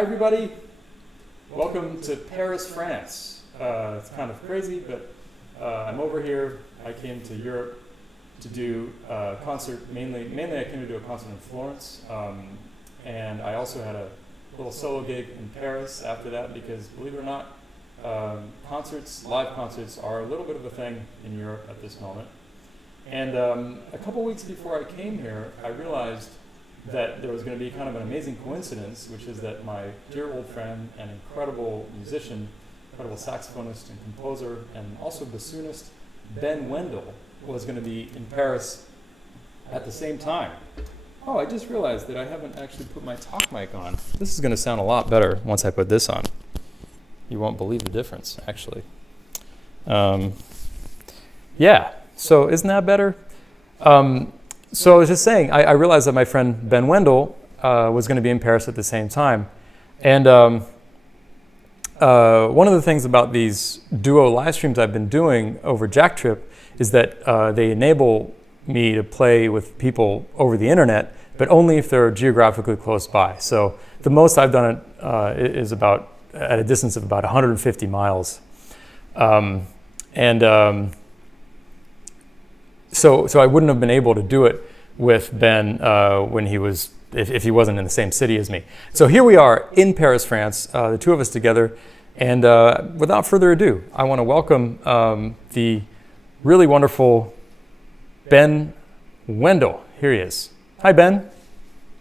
Hi everybody, welcome to Paris, France. It's kind of crazy, but I'm over here. I came to Europe to do a concert, mainly I came to do a concert in Florence, and I also had a little solo gig in Paris after that because, believe it or not, live concerts are a little bit of a thing in Europe at this moment. And a couple weeks before I came here, I realized that there was going to be kind of an amazing coincidence, which is that my dear old friend and incredible musician, incredible saxophonist and composer, and also bassoonist, Ben Wendel, was going to be in Paris at the same time. Oh, I just realized that I haven't actually put my talk mic on. This is going to sound a lot better once I put this on. You won't believe the difference, actually. Yeah, so isn't that better? So I was just saying, I realized that my friend Ben Wendel was going to be in Paris at the same time. And one of the things about these duo live streams I've been doing over Jacktrip is that they enable me to play with people over the internet, but only if they're geographically close by. So the most I've done it is about at a distance of about 150 miles. So I wouldn't have been able to do it with Ben when he was, if he wasn't in the same city as me. So here we are in Paris, France, the two of us together. And without further ado, I want to welcome the really wonderful Ben Wendel. Here he is. Hi, Ben.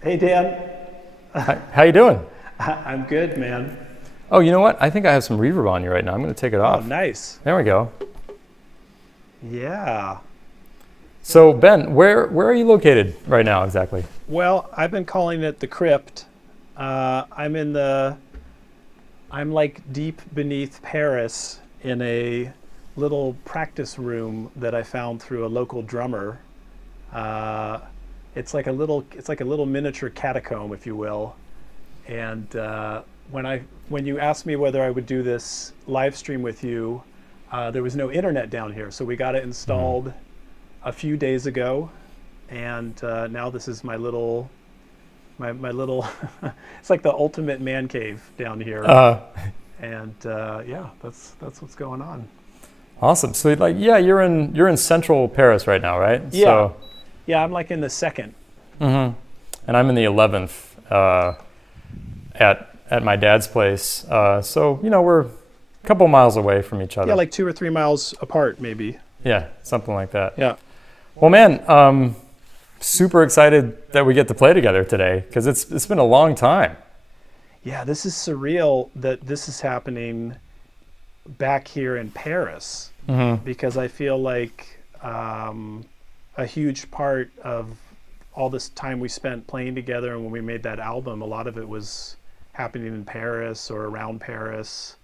Hey, Dan. How you doing? I'm good, man. Oh, you know what? I think I have some reverb on you right now. I'm going to take it off. Oh, nice. There we go. Yeah. So Ben, where are you located right now exactly? Well, I've been calling it the crypt. I'm like deep beneath Paris in a little practice room that I found through a local drummer. It's like a little miniature catacomb, if you will. And when you asked me whether I would do this live stream with you, there was no internet down here, so we got it installed a few days ago, and now this is my little it's like the ultimate man cave down here. And yeah, that's what's going on. Awesome. So you're in central Paris right now, right? Yeah. So, yeah, I'm like in the second. Mm-hmm. And I'm in the 11th at my dad's place. So we're a couple miles away from each other. Yeah, like 2 or 3 miles apart, maybe. Yeah, something like that. Yeah. Well, man, super excited that we get to play together today because it's been a long time. Yeah, this is surreal that this is happening back here in Paris, because I feel like a huge part of all this time we spent playing together and when we made that album, a lot of it was happening in Paris or around Paris.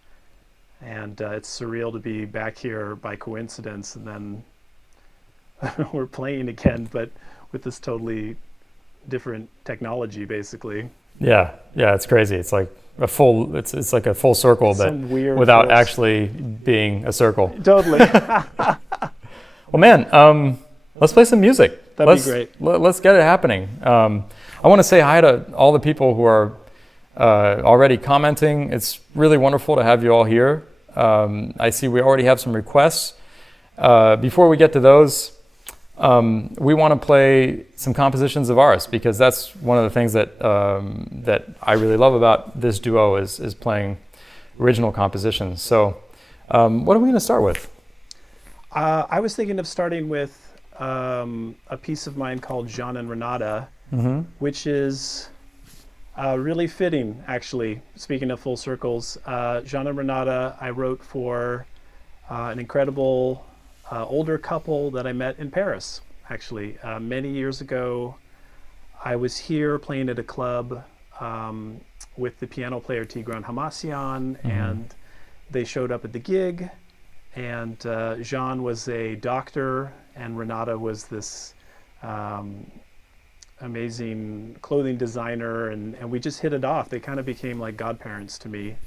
And it's surreal to be back here by coincidence, and then we're playing again, but with this totally different technology, basically. Yeah, it's crazy. It's like it's like a full circle, but without actually being a circle. Totally. Well, man, let's play some music. That'd be great. Let's get it happening. I want to say hi to all the people who are already commenting. It's really wonderful to have you all here. I see we already have some requests. Before we get to those, we want to play some compositions of ours because that's one of the things that I really love about this duo is playing original compositions. So what are we going to start with? I was thinking of starting with a piece of mine called Jean and Renata, which is really fitting, actually. Speaking of full circles, Jean and Renata I wrote for an incredible older couple that I met in Paris, actually. Many years ago, I was here playing at a club with the piano player Tigran Hamasyan, and they showed up at the gig, and Jean was a doctor, and Renata was this amazing clothing designer, and we just hit it off. They kind of became like godparents to me.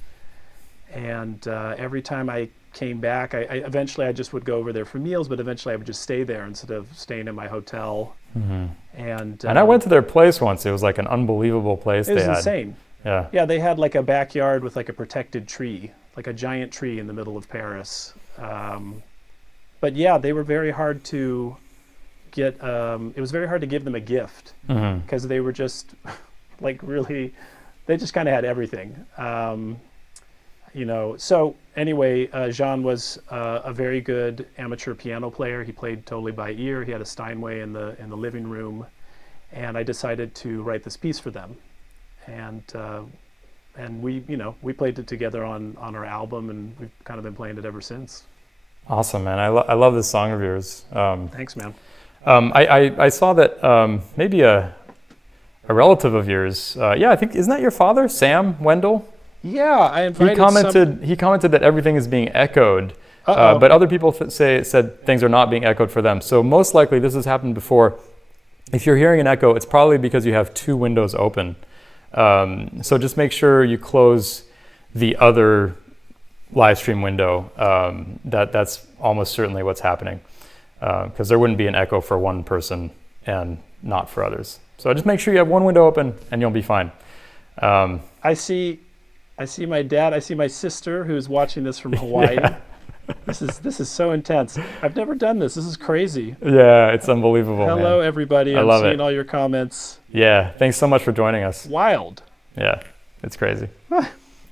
And every time I came back, eventually I just would go over there for meals, but eventually I would just stay there instead of staying in my hotel. And I went to their place once. It was like an unbelievable place. It was insane. Yeah. Yeah, they had like a backyard with like a protected tree, like a giant tree in the middle of Paris. But yeah, they were very hard to get. It was very hard to give them a gift because they were just like really, they just kind of had everything. So anyway, Jean was a very good amateur piano player. He played totally by ear. He had a Steinway in the living room, and I decided to write this piece for them, and we played it together on our album, and we've kind of been playing it ever since. Awesome, man. I love this song of yours. Thanks, man. I saw that maybe a relative of yours. I think, isn't that your father, Sam Wendel? Yeah, I invited. He commented that everything is being echoed, but other people said things are not being echoed for them. So most likely this has happened before. If you're hearing an echo, it's probably because you have two windows open. So just make sure you close the other live stream window. That's almost certainly what's happening, because there wouldn't be an echo for one person and not for others. So just make sure you have one window open and you'll be fine. I see my dad. I see my sister who's watching this from Hawaii. Yeah. This is so intense. I've never done this. This is crazy. Yeah, it's unbelievable. Hello, man. everybody. I'm seeing all your comments. Yeah, thanks so much for joining us. Wild. Yeah, it's crazy. All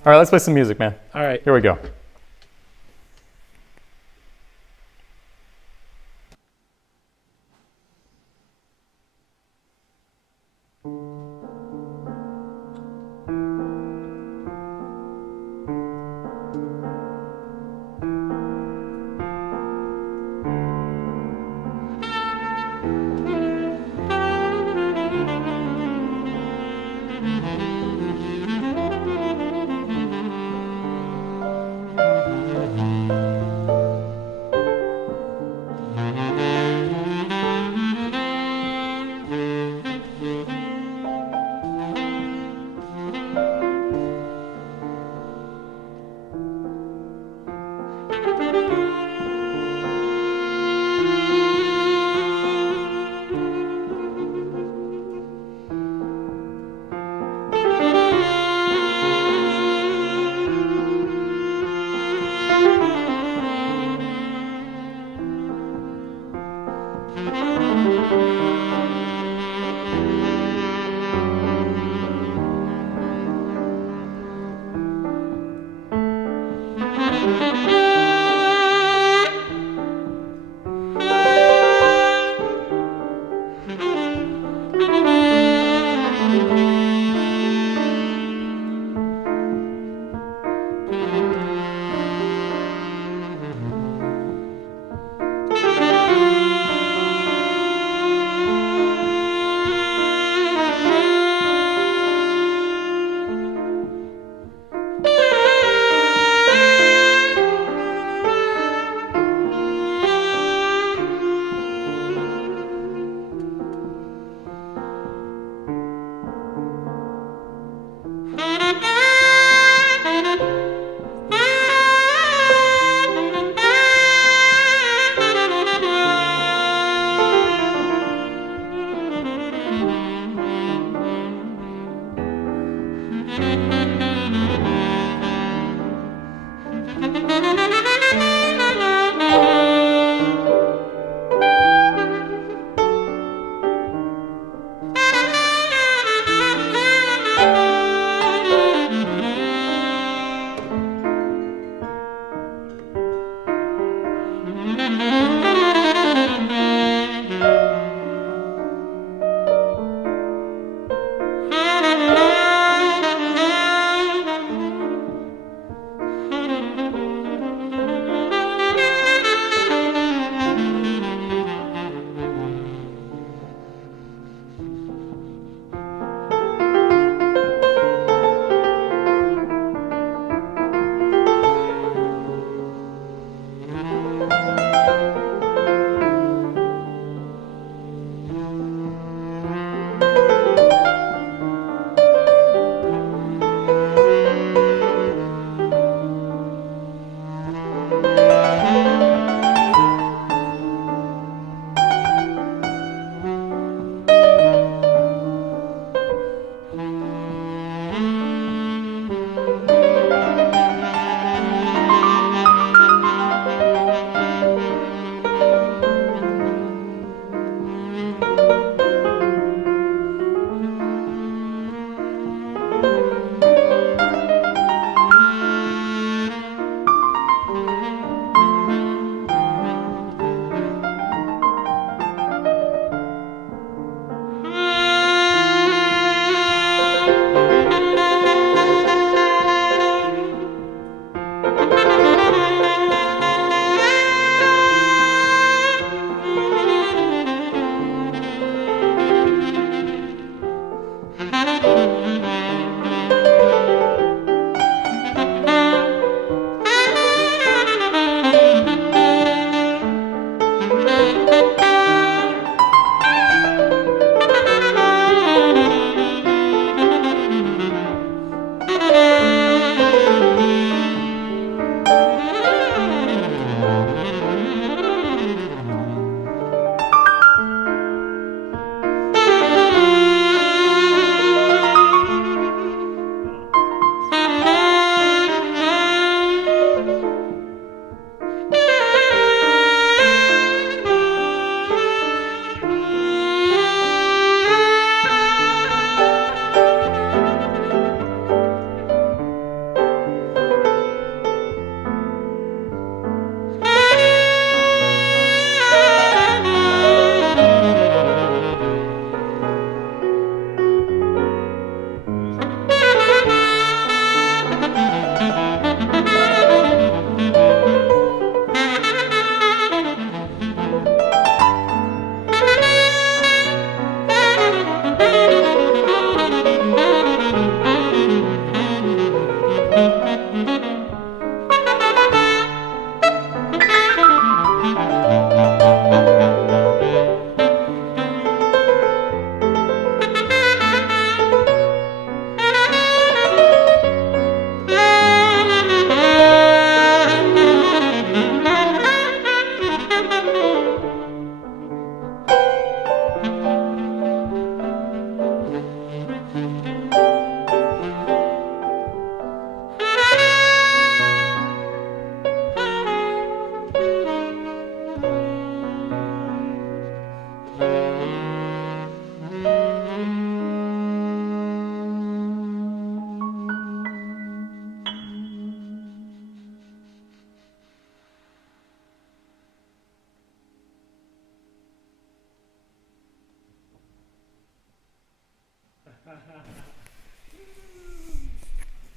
right, let's play some music, man. All right. Here we go.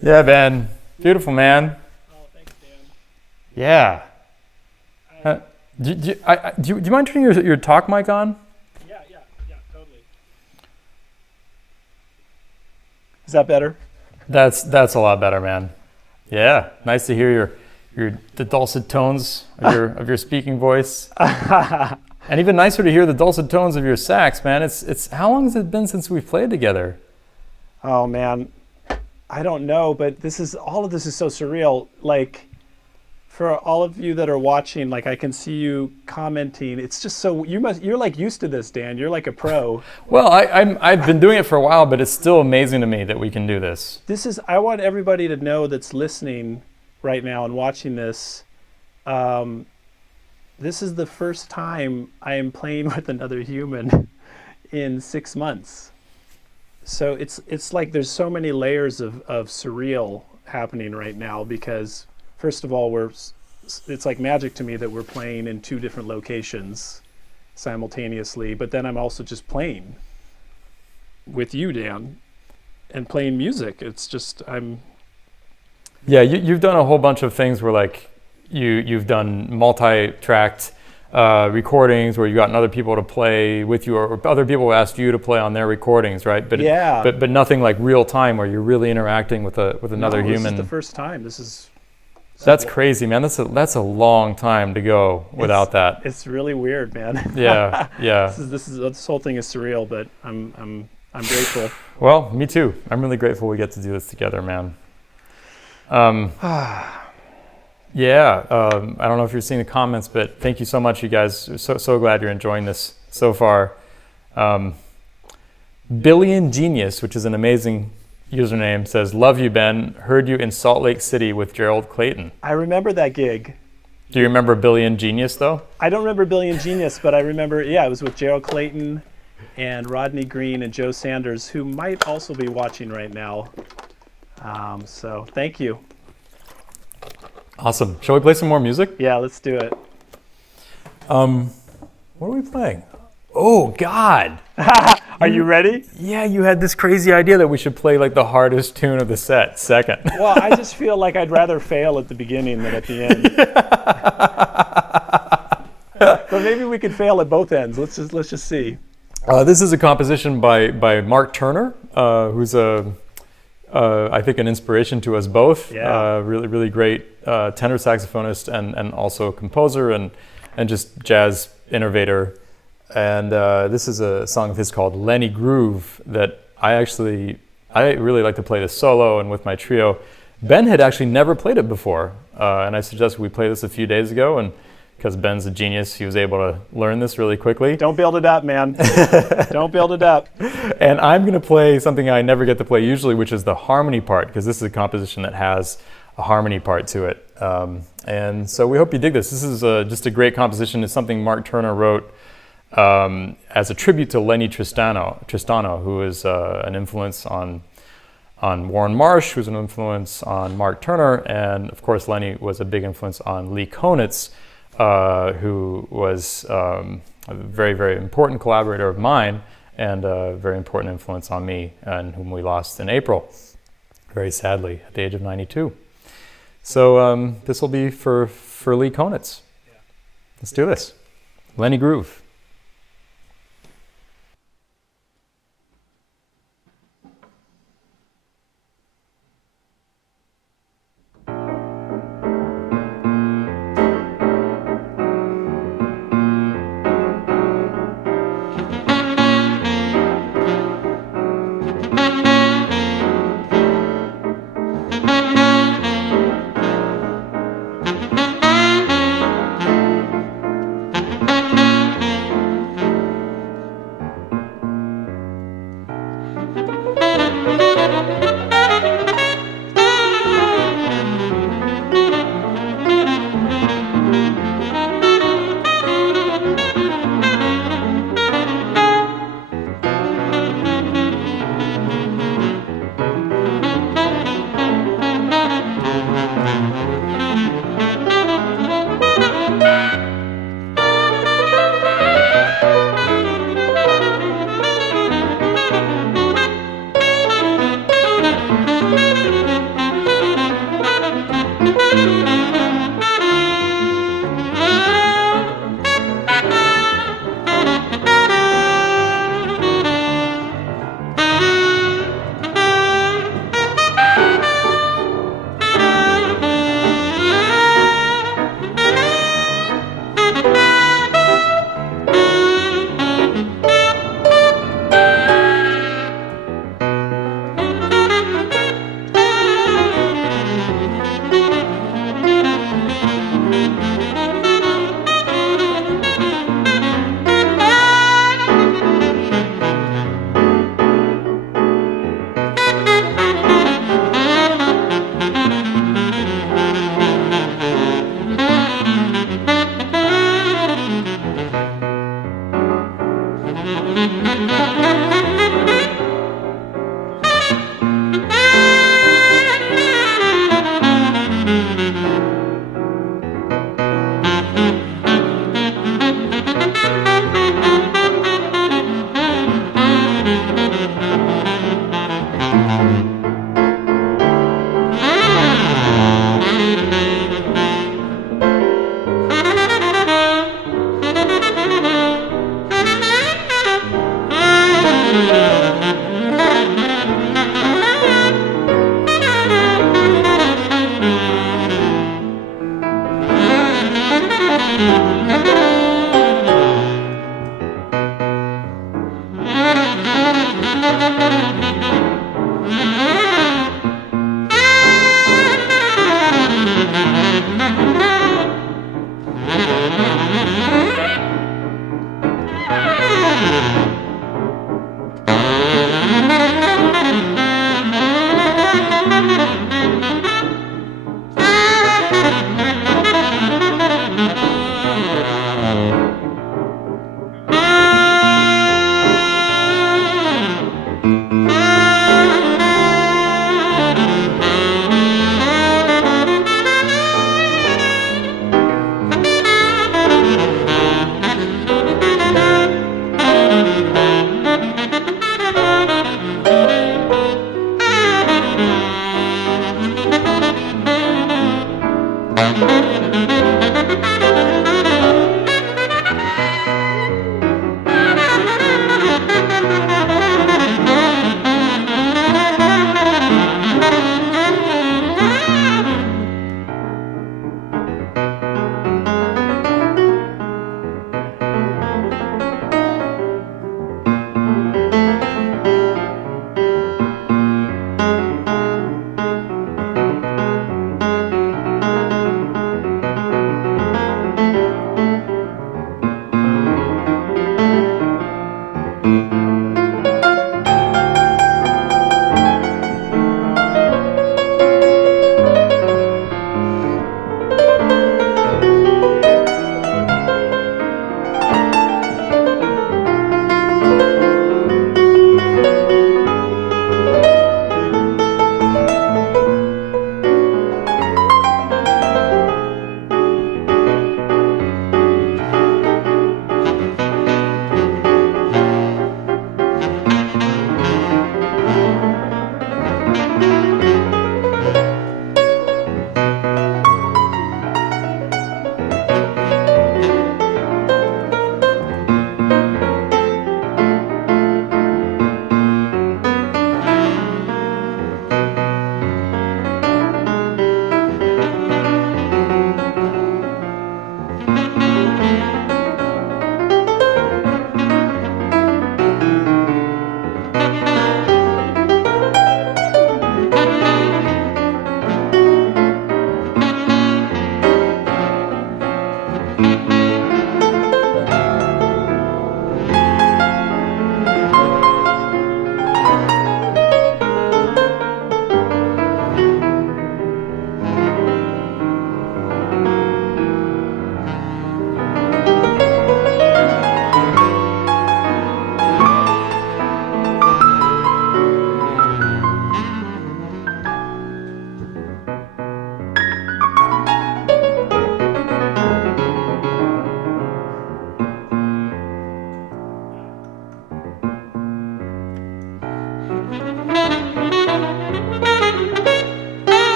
Yeah, Ben. Beautiful, man. Oh, thanks, Dan. Yeah. Do you mind turning your talk mic on? Yeah, totally. Is that better? That's a lot better, man. Yeah. Nice to hear the dulcet tones of your speaking voice. And even nicer to hear the dulcet tones of your sax, man. It's how long has it been since we've played together? Oh man, I don't know, but all of this is so surreal. Like, for all of you that are watching, like I can see you commenting. It's just so you're like used to this, Dan. You're like a pro. Well, I've been doing it for a while, but it's still amazing to me that we can do this. I want everybody to know that's listening right now and watching this. This is the first time I am playing with another human in 6 months. So it's like there's so many layers of surreal happening right now, because first of all, it's like magic to me that we're playing in 2 different locations simultaneously, but then I'm also just playing with you, Dan, and playing music. It's just Yeah, you've done a whole bunch of things where like you've done multi-tracked recordings where you've gotten other people to play with you, or other people asked you to play on their recordings, right? But yeah, but nothing like real time where you're really interacting with another human. This is the first time. That's crazy, man. That's a long time to go without that. It's really weird, man. Yeah. This whole thing is surreal, but I'm grateful. Well, me too. I'm really grateful we get to do this together, man. Yeah, I don't know if you're seeing the comments, but thank you so much, you guys. So glad you're enjoying this so far. Billion Genius, which is an amazing username, says, "Love you, Ben. Heard you in Salt Lake City with Gerald Clayton." I remember that gig. Do you remember Billion Genius, though? I don't remember Billion Genius, but I remember, it was with Gerald Clayton and Rodney Green and Joe Sanders, who might also be watching right now. So thank you. Awesome. Shall we play some more music? Yeah, let's do it. What are we playing? Oh, God. Are you ready? Yeah, you had this crazy idea that we should play like the hardest tune of the set second. Well, I just feel like I'd rather fail at the beginning than at the end. But maybe we could fail at both ends. Let's just see. This is a composition by Mark Turner, who's I think an inspiration to us both. Yeah. Really great tenor saxophonist and also a composer and just jazz innovator. And this is a song of his called Lenny Groove that I really like to play this solo and with my trio. Ben had actually never played it before, and I suggested we play this a few days ago, and because Ben's a genius, he was able to learn this really quickly. Don't build it up, man. Don't build it up. And I'm going to play something I never get to play usually, which is the harmony part, because this is a composition that has a harmony part to it. And so we hope you dig this. This is just a great composition. It's something Mark Turner wrote as a tribute to Lenny Tristano, who is an influence on Warren Marsh, who's an influence on Mark Turner, and of course Lenny was a big influence on Lee Konitz, who was a very, very important collaborator of mine and a very important influence on me, and whom we lost in April, very sadly, at the age of 92. So this will be for Lee Konitz. Yeah. Let's do this. Lenny Groove.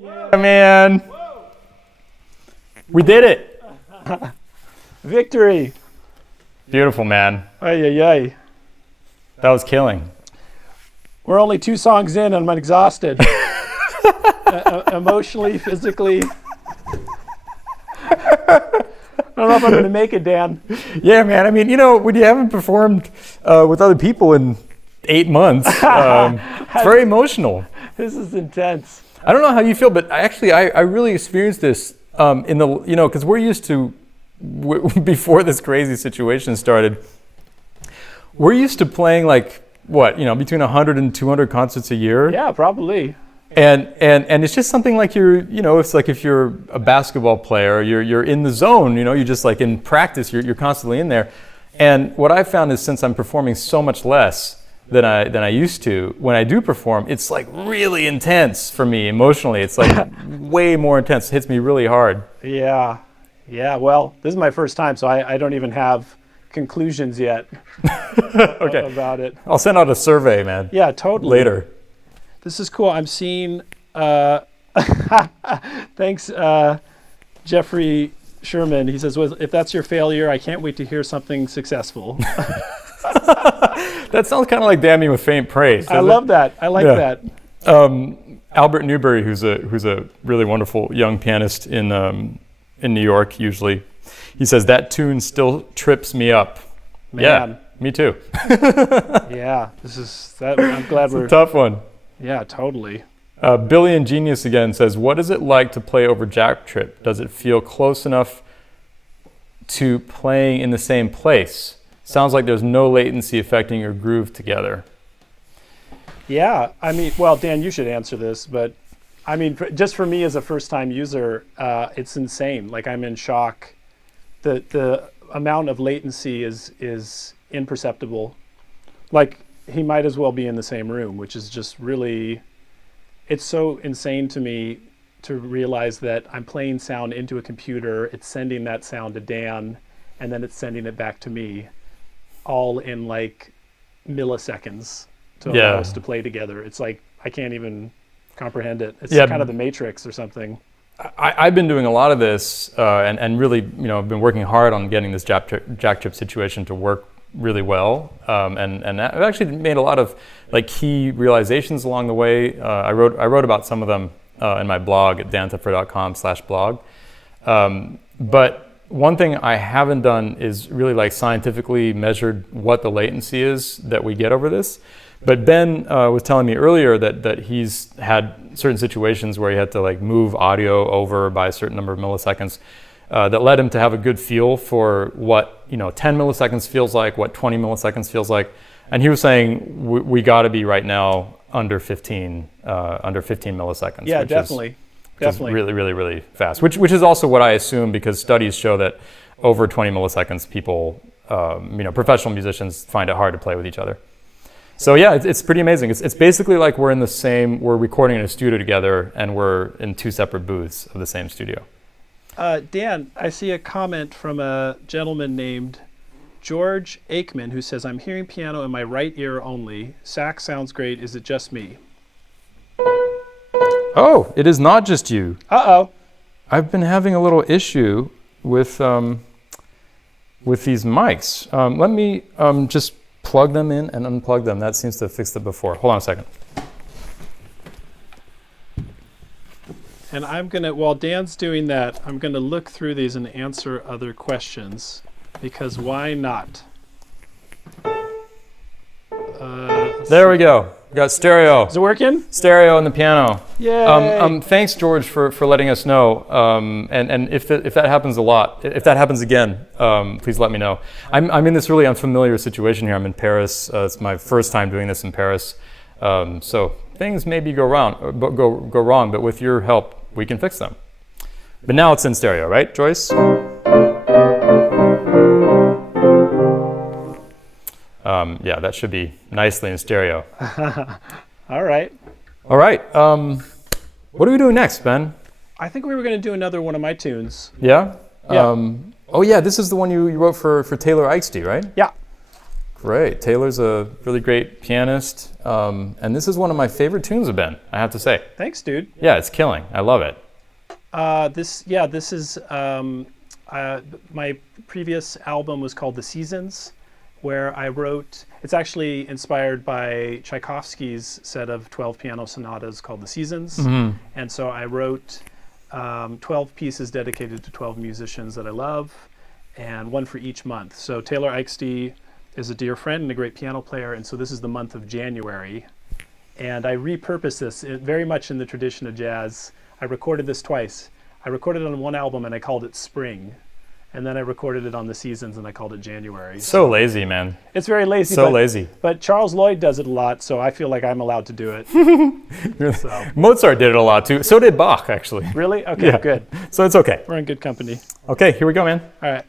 Yeah, man. Whoa. We did it. Victory. Beautiful, man. Ay, ay, ay. That was killing. We're only 2 songs in and I'm exhausted. Emotionally, physically. I don't know if I'm going to make it, Dan. Yeah, man. I mean, when you haven't performed with other people in 8 months, it's very emotional. This is intense. I don't know how you feel, but I really experienced this in the, because we're used to, before this crazy situation started, we're used to playing between 100 and 200 concerts a year. Yeah, probably. And it's just something like it's like if you're a basketball player, you're in the zone, you just like in practice, you're constantly in there. And what I've found is since I'm performing so much less than I used to, when I do perform, it's like really intense for me emotionally. It's like way more intense. It hits me really hard. Yeah. Yeah, well, this is my first time, so I don't even have conclusions yet Okay. about it. I'll send out a survey, man. Yeah, totally. Later. This is cool. I'm seeing, thanks, Jeffrey Sherman. He says, well, if that's your failure, I can't wait to hear something successful. That sounds kind of like damning with faint praise. I love that. I like that. Albert Newberry, who's a really wonderful young pianist in New York, usually, he says that tune still trips me up. Man. Yeah, me too. Yeah, this is that. I'm glad It's a tough one. Yeah, totally. Billy and Genius again says, what is it like to play over Jacktrip? Does it feel close enough to playing in the same place? Sounds like there's no latency affecting your groove together. Yeah, I mean, well, Dan, you should answer this, but I mean, just for me as a first-time user, it's insane. Like, I'm in shock. The amount of latency is imperceptible. Like, he might as well be in the same room, which is just really, it's so insane to me to realize that I'm playing sound into a computer, it's sending that sound to Dan, and then it's sending it back to me, all in like milliseconds to allow us to play together. It's like, I can't even comprehend it. It's kind of the Matrix or something. I've been doing a lot of this and really, I've been working hard on getting this Jacktrip situation to work really well, and I've actually made a lot of like key realizations along the way. I wrote about some of them in my blog at dantepfer.com/blog. But one thing I haven't done is really like scientifically measured what the latency is that we get over this. But Ben was telling me earlier that he's had certain situations where he had to like move audio over by a certain number of milliseconds. That led him to have a good feel for what 10 milliseconds feels like, what 20 milliseconds feels like, and he was saying we got to be right now under 15 milliseconds. Yeah, which definitely, is really, really, really fast. Which is also what I assume because studies show that over 20 milliseconds, people, professional musicians find it hard to play with each other. So yeah, it's pretty amazing. It's basically like we're recording in a studio together, and we're in 2 separate booths of the same studio. Dan, I see a comment from a gentleman named George Aikman who says, I'm hearing piano in my right ear only. Sax sounds great. Is it just me? Oh, it is not just you. Uh-oh. I've been having a little issue with these mics. Let me just plug them in and unplug them. That seems to have fixed it before. Hold on a second. And I'm going to, while Dan's doing that, I'm going to look through these and answer other questions, because why not? There we go. We got stereo. Is it working? Stereo on the piano. Yay! Thanks, George, for letting us know. And if that happens a lot, if that happens again, please let me know. I'm in this really unfamiliar situation here. I'm in Paris. It's my first time doing this in Paris. So things maybe go wrong, but with your help, we can fix them. But now it's in stereo, right, Joyce? Yeah, that should be nicely in stereo. All right. All right. What are we doing next, Ben? I think we were going to do another one of my tunes. Yeah? Yeah. Oh, yeah, this is the one you wrote for Taylor Eichste, right? Yeah. Great. Taylor's a really great pianist, and this is one of my favorite tunes of Ben, I have to say. Thanks, dude. Yeah, it's killing. I love it. This is my previous album was called The Seasons, where I wrote. It's actually inspired by Tchaikovsky's set of 12 piano sonatas called The Seasons, and so I wrote 12 pieces dedicated to 12 musicians that I love, and one for each month. So Taylor Eichste is a dear friend and a great piano player, and so this is the month of January. And I repurposed this very much in the tradition of jazz. I recorded this twice. I recorded it on one album and I called it Spring. And then I recorded it on The Seasons and I called it January. So lazy, man. It's very lazy. So lazy. But Charles Lloyd does it a lot, so I feel like I'm allowed to do it. So. Mozart did it a lot too. So did Bach, actually. Really? Okay, yeah. Good. So it's okay. We're in good company. Okay, here we go, man. All right.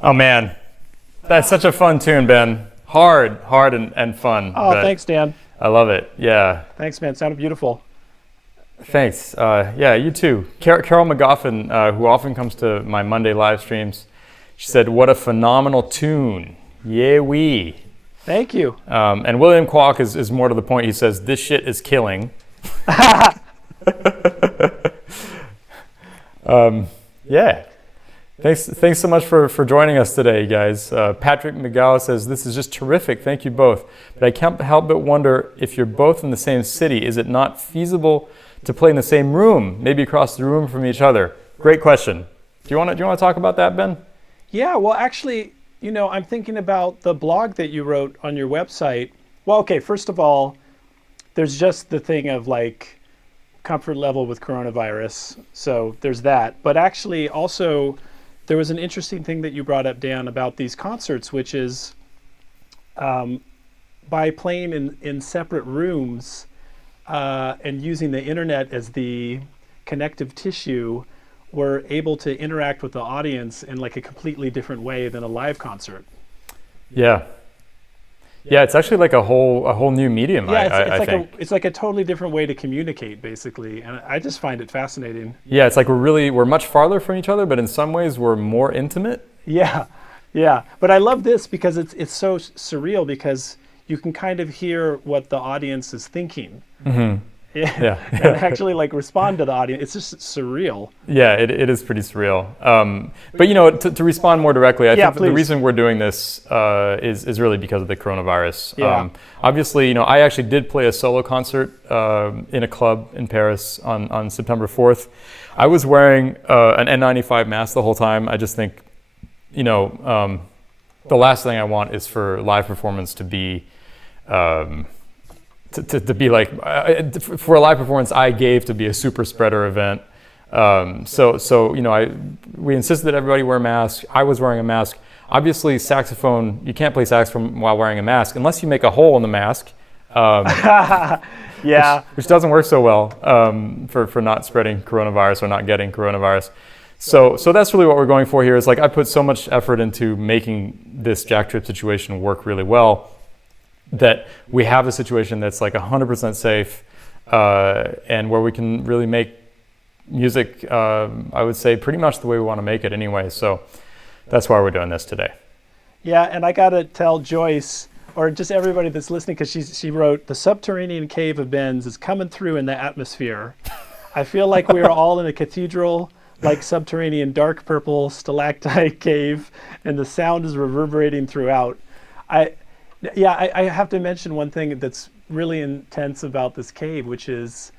Oh man, that's such a fun tune, Ben. Hard and fun. Oh, thanks, Dan. I love it. Yeah. Thanks, man. Sounded beautiful. Thanks. Yeah, you too. Carol McGoffin, who often comes to my Monday live streams, she said, "What a phenomenal tune! Yeah, wee." Thank you. And William Kwok is more to the point. He says, "This shit is killing." Yeah. Thanks so much for joining us today, guys. Patrick McGow says, "This is just terrific. Thank you both. But I can't help but wonder if you're both in the same city. Is it not feasible to play in the same room, maybe across the room from each other?" Great question. Do you want to talk about that, Ben? Yeah. Well, actually, I'm thinking about the blog that you wrote on your website. Well, okay. First of all, there's just the thing of like comfort level with coronavirus. So there's that. But actually, also, there was an interesting thing that you brought up, Dan, about these concerts, which is by playing in separate rooms and using the internet as the connective tissue, we're able to interact with the audience in like a completely different way than a live concert. Yeah. Yeah, it's actually like a whole new medium. Yeah, I think it's like a totally different way to communicate, basically, and I just find it fascinating. Yeah, it's like we're much farther from each other, but in some ways we're more intimate. Yeah, yeah. But I love this because it's so surreal because you can kind of hear what the audience is thinking. Mm-hmm. Yeah. And actually like respond to the audience. It's just surreal. Yeah, it is pretty surreal. But to respond more directly, I think please. The reason we're doing this is really because of the coronavirus. Yeah. Obviously, I actually did play a solo concert in a club in Paris on September 4th. I was wearing an N95 mask the whole time. I just think, the last thing I want is for live performance to be to be like for a live performance I gave to be a super spreader event. We insisted that everybody wear masks. I was wearing a mask. Obviously, saxophone, you can't play saxophone while wearing a mask unless you make a hole in the mask. Yeah. Which doesn't work so well for not spreading coronavirus or not getting coronavirus. So that's really what we're going for here is like I put so much effort into making this Jacktrip situation work really well that we have a situation that's like 100% safe and where we can really make music, I would say, pretty much the way we want to make it anyway. So that's why we're doing this today. Yeah, and I got to tell Joyce, or just everybody that's listening, because she wrote, "The subterranean cave of Ben's is coming through in the atmosphere. I feel like we are all in a cathedral, like subterranean dark purple stalactite cave, and the sound is reverberating throughout." I have to mention one thing that's really intense about this cave, which is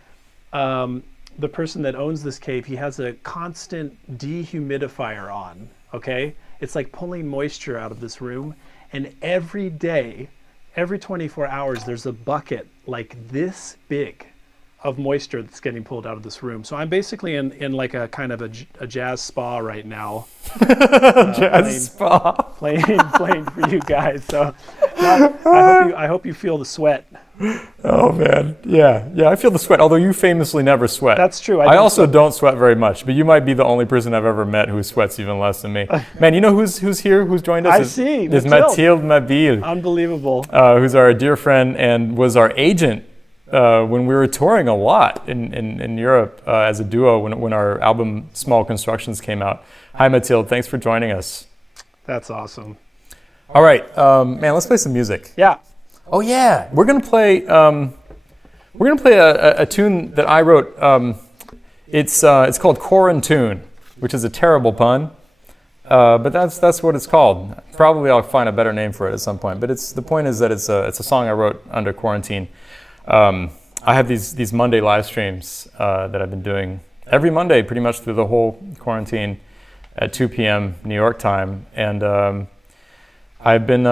the person that owns this cave, he has a constant dehumidifier on, okay? It's like pulling moisture out of this room, and every day, every 24 hours, there's a bucket like this big of moisture that's getting pulled out of this room. So I'm basically in like a kind of a jazz spa right now. Playing for you guys. So I hope you feel the sweat. Oh man, yeah, I feel the sweat. Although you famously never sweat. That's true. I also don't sweat very much, but you might be the only person I've ever met who sweats even less than me. Man, you know who's here? Who's joined us? I see. Is Mathilde Mabille. Unbelievable. Who's our dear friend and was our agent when we were touring a lot in Europe as a duo when our album Small Constructions came out. Hi Mathilde, thanks for joining us. That's awesome. All right, man, let's play some music. Yeah. Oh yeah, we're gonna play a tune that I wrote. It's called Quarantune, which is a terrible pun, but that's what it's called. Probably I'll find a better name for it at some point. But the point is that it's a song I wrote under quarantine. I have these Monday live streams that I've been doing every Monday pretty much through the whole quarantine at 2 p.m. New York time, and I've been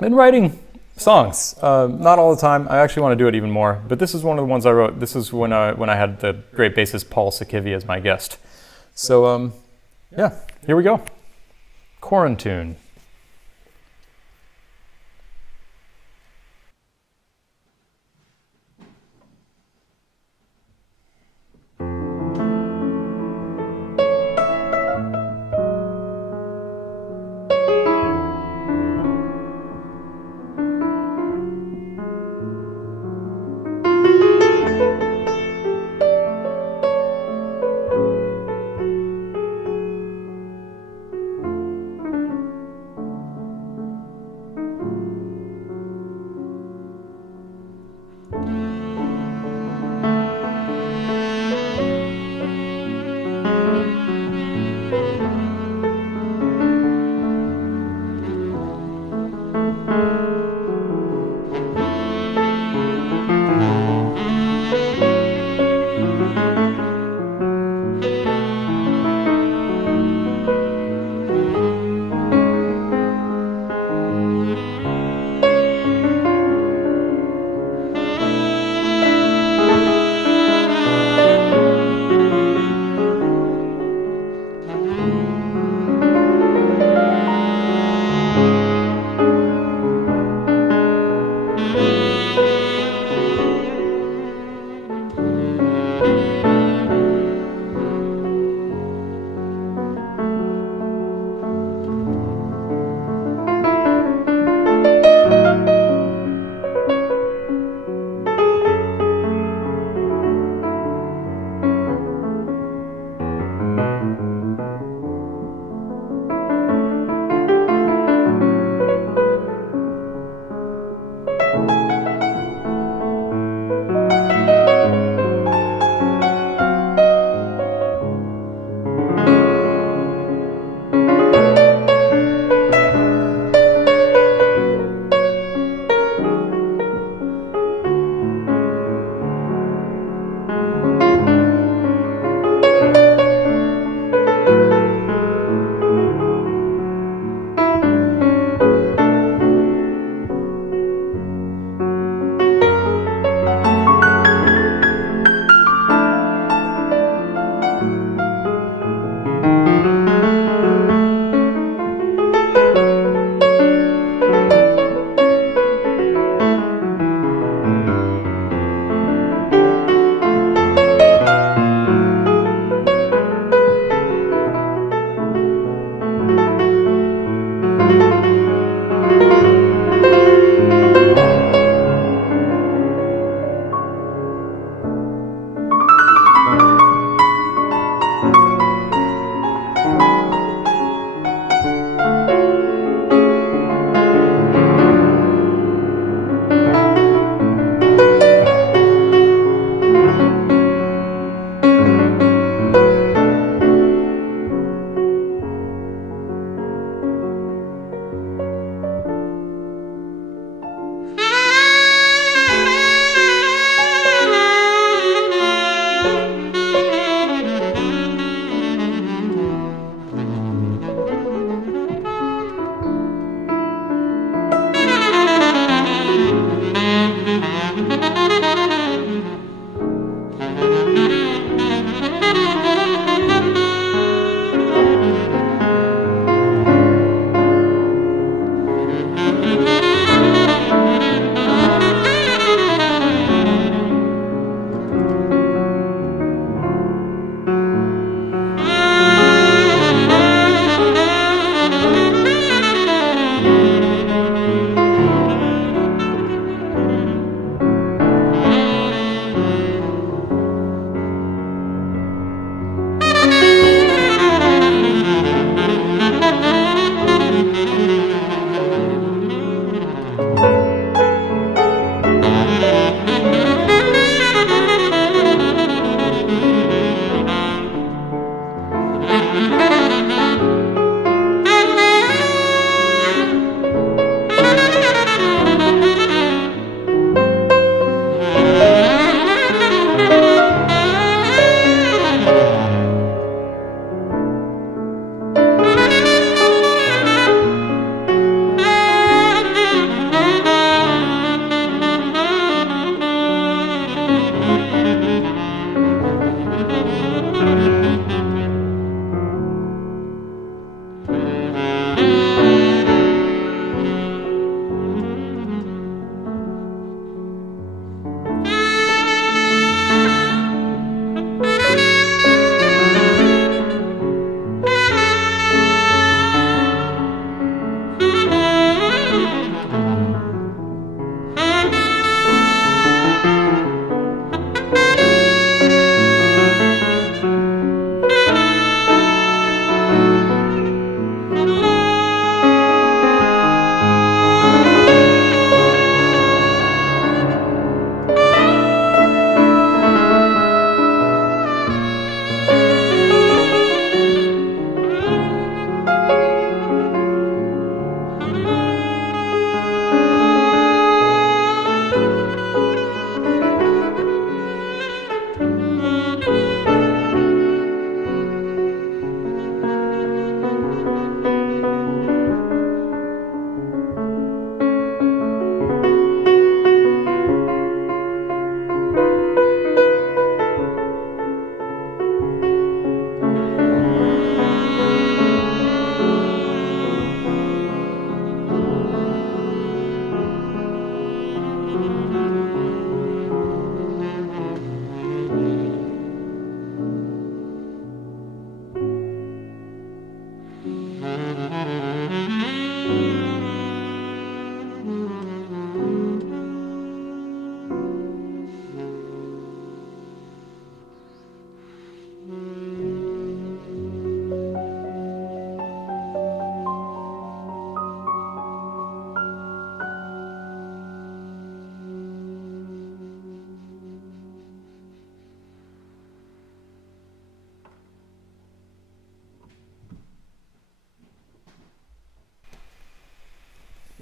writing songs. Not all the time. I actually want to do it even more. But this is one of the ones I wrote. This is when I had the great bassist Paul Sakivi as my guest. So yeah, here we go. Quarantune.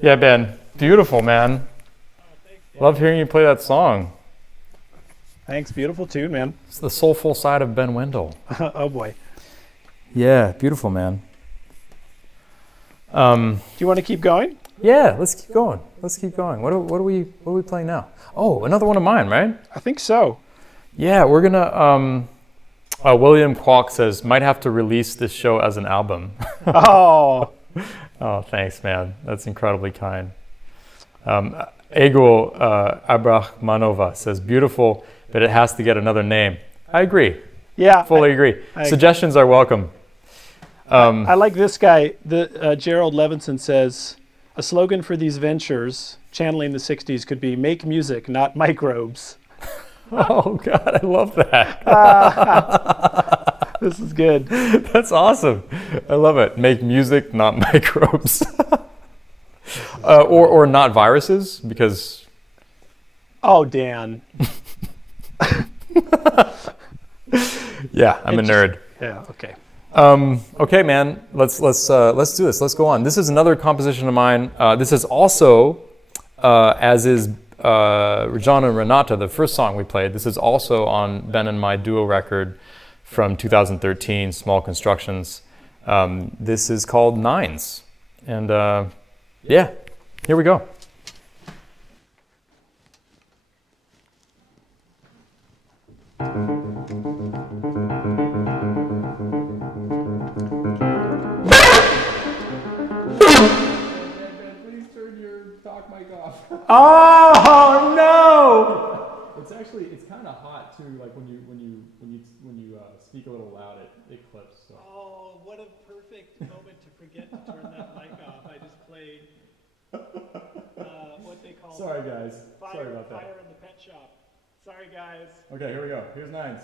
Yeah, Ben. Beautiful, man. Love hearing you play that song. Thanks. Beautiful tune, man. It's the soulful side of Ben Wendel. Oh boy. Yeah, beautiful, man. Do you want to keep going? Yeah, let's keep going. Let's keep going. What are we playing now? Oh, another one of mine, right? I think so. Yeah, we're gonna. William Kwok says might have to release this show as an album. Oh. Oh, thanks, man. That's incredibly kind. Egul Abrahmanova says beautiful, but it has to get another name. I agree. Yeah. Fully agree. Suggestions are welcome. I like this guy. Gerald Levinson says, a slogan for these ventures, channeling the 60s, could be make music, not microbes. Oh, God, I love that. This is good. That's awesome. I love it. Make music, not microbes. Or not viruses, because... Oh, Dan. Yeah, I'm a nerd. Yeah, okay. Okay, man. Let's do this. Let's go on. This is another composition of mine. This is also, as is Regina and Renata, the first song we played. This is also on Ben and my duo record from 2013, Small Constructions. This is called Nines, and yeah, here we go. Please turn your talk mic off. Oh no! It's kind of hot too. Like when you speak a little loud, it clips. So. Oh, what a perfect moment to forget to turn that mic off. I just played what they call Sorry, guys. Sorry about that. Fire in the pet shop. Sorry, guys. Okay, here we go. Here's Nines.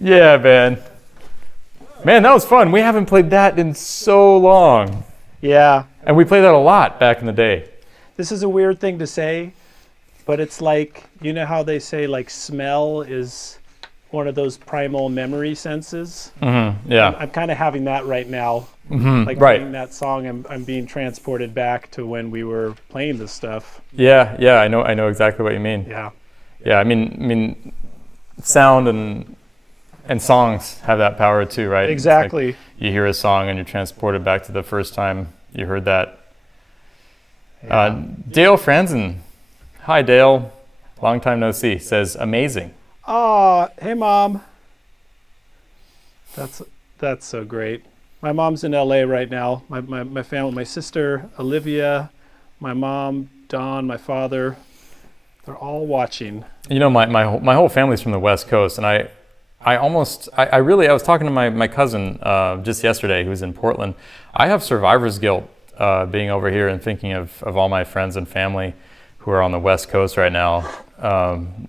Yeah, Ben. Man, that was fun. We haven't played that in so long. Yeah. And we played that a lot back in the day. This is a weird thing to say, but it's like, you know how they say like smell is one of those primal memory senses? Mm-hmm. Yeah. I'm kind of having that right now. Mm-hmm. Like right. playing that song, I'm being transported back to when we were playing this stuff. Yeah, I know exactly what you mean. Yeah. Yeah, I mean sound and songs have that power too, right? Exactly. Like you hear a song and you're transported back to the first time you heard that. Yeah. Dale Franzen, hi Dale, long time no see, says amazing. Oh, hey mom. That's so great. My mom's in LA right now. My family, my sister Olivia, my mom Dawn, my father, they're all watching. You know, my whole family's from the West Coast, and I was talking to my cousin just yesterday who's in Portland. I have survivor's guilt being over here and thinking of all my friends and family who are on the West Coast right now,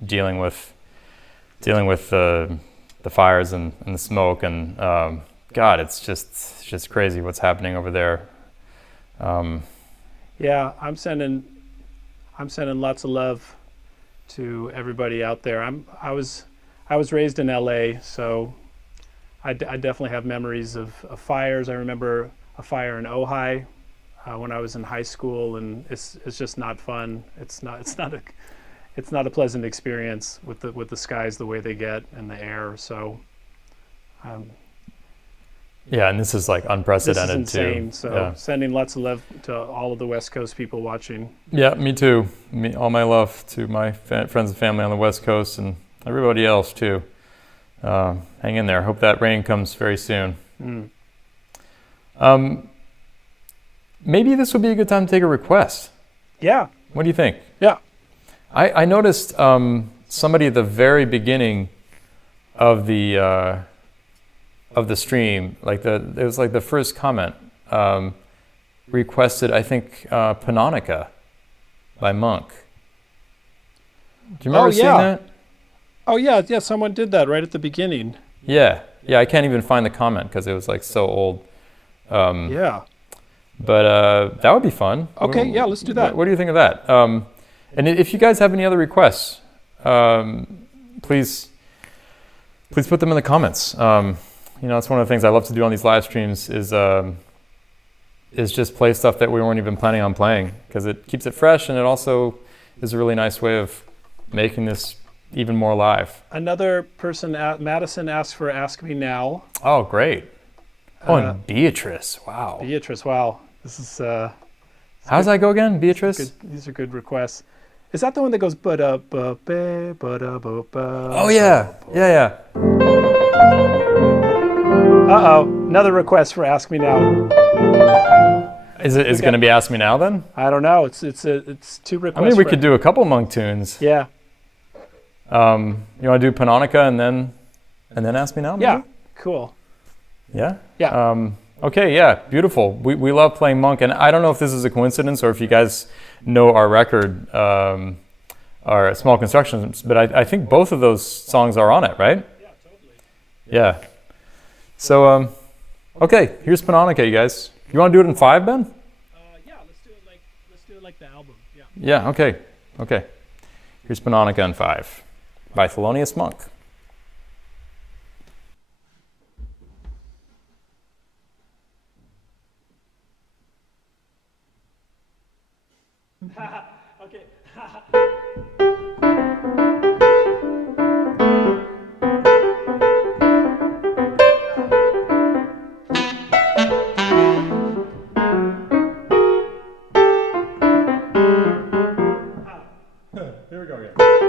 dealing with the fires and the smoke, and God, it's just crazy what's happening over there. Yeah, I'm sending lots of love to everybody out there. I was raised in LA, so I definitely have memories of fires. I remember a fire in Ojai when I was in high school, and it's just not fun. It's not a pleasant experience with the skies the way they get and the air. So yeah, and this is like unprecedented this is insane. too. So yeah. Sending lots of love to all of the West Coast people watching. Yeah, me too. All my love to my friends and family on the West Coast and everybody else too. Hang in there. Hope that rain comes very soon. Maybe this would be a good time to take a request. Yeah. What do you think? Yeah. I noticed somebody at the very beginning of the stream, it was like the first comment, requested, I think, Panonica by Monk. Do you remember seeing that? Oh yeah, someone did that right at the beginning. Yeah, I can't even find the comment because it was like so old. Yeah. But that would be fun. Okay, yeah, let's do that. What do you think of that? And if you guys have any other requests, please put them in the comments. It's one of the things I love to do on these live streams is just play stuff that we weren't even planning on playing, because it keeps it fresh and it also is a really nice way of making this even more live. Another person, Madison, asked for Ask Me Now. Oh, great. And Beatrice, wow. Beatrice, wow. This is... How's that go again, Beatrice? These are good requests. Is that the one that goes ba-da-ba-ba, ba-da-ba-ba? Oh, yeah. Yeah. Uh-oh, another request for Ask Me Now. Is it going to be Ask Me Now then? I don't know. It's two requests. I mean, we could do a couple Monk tunes. Yeah. You want to do Panonica and then Ask Me Now? Maybe? Yeah. Cool. Yeah. Yeah. Okay. Yeah. Beautiful. We love playing Monk, and I don't know if this is a coincidence or if you guys know our record, our Small Constructions, but I think both of those songs are on it, right? Yeah. Totally. Yeah. So okay. Here's Panonica, you guys. You want to do it in 5, Ben? Yeah. Let's do it like the album. Yeah. Yeah. Okay. Here's Panana Gun 5 by Thelonious Monk. Okay. Here we go again.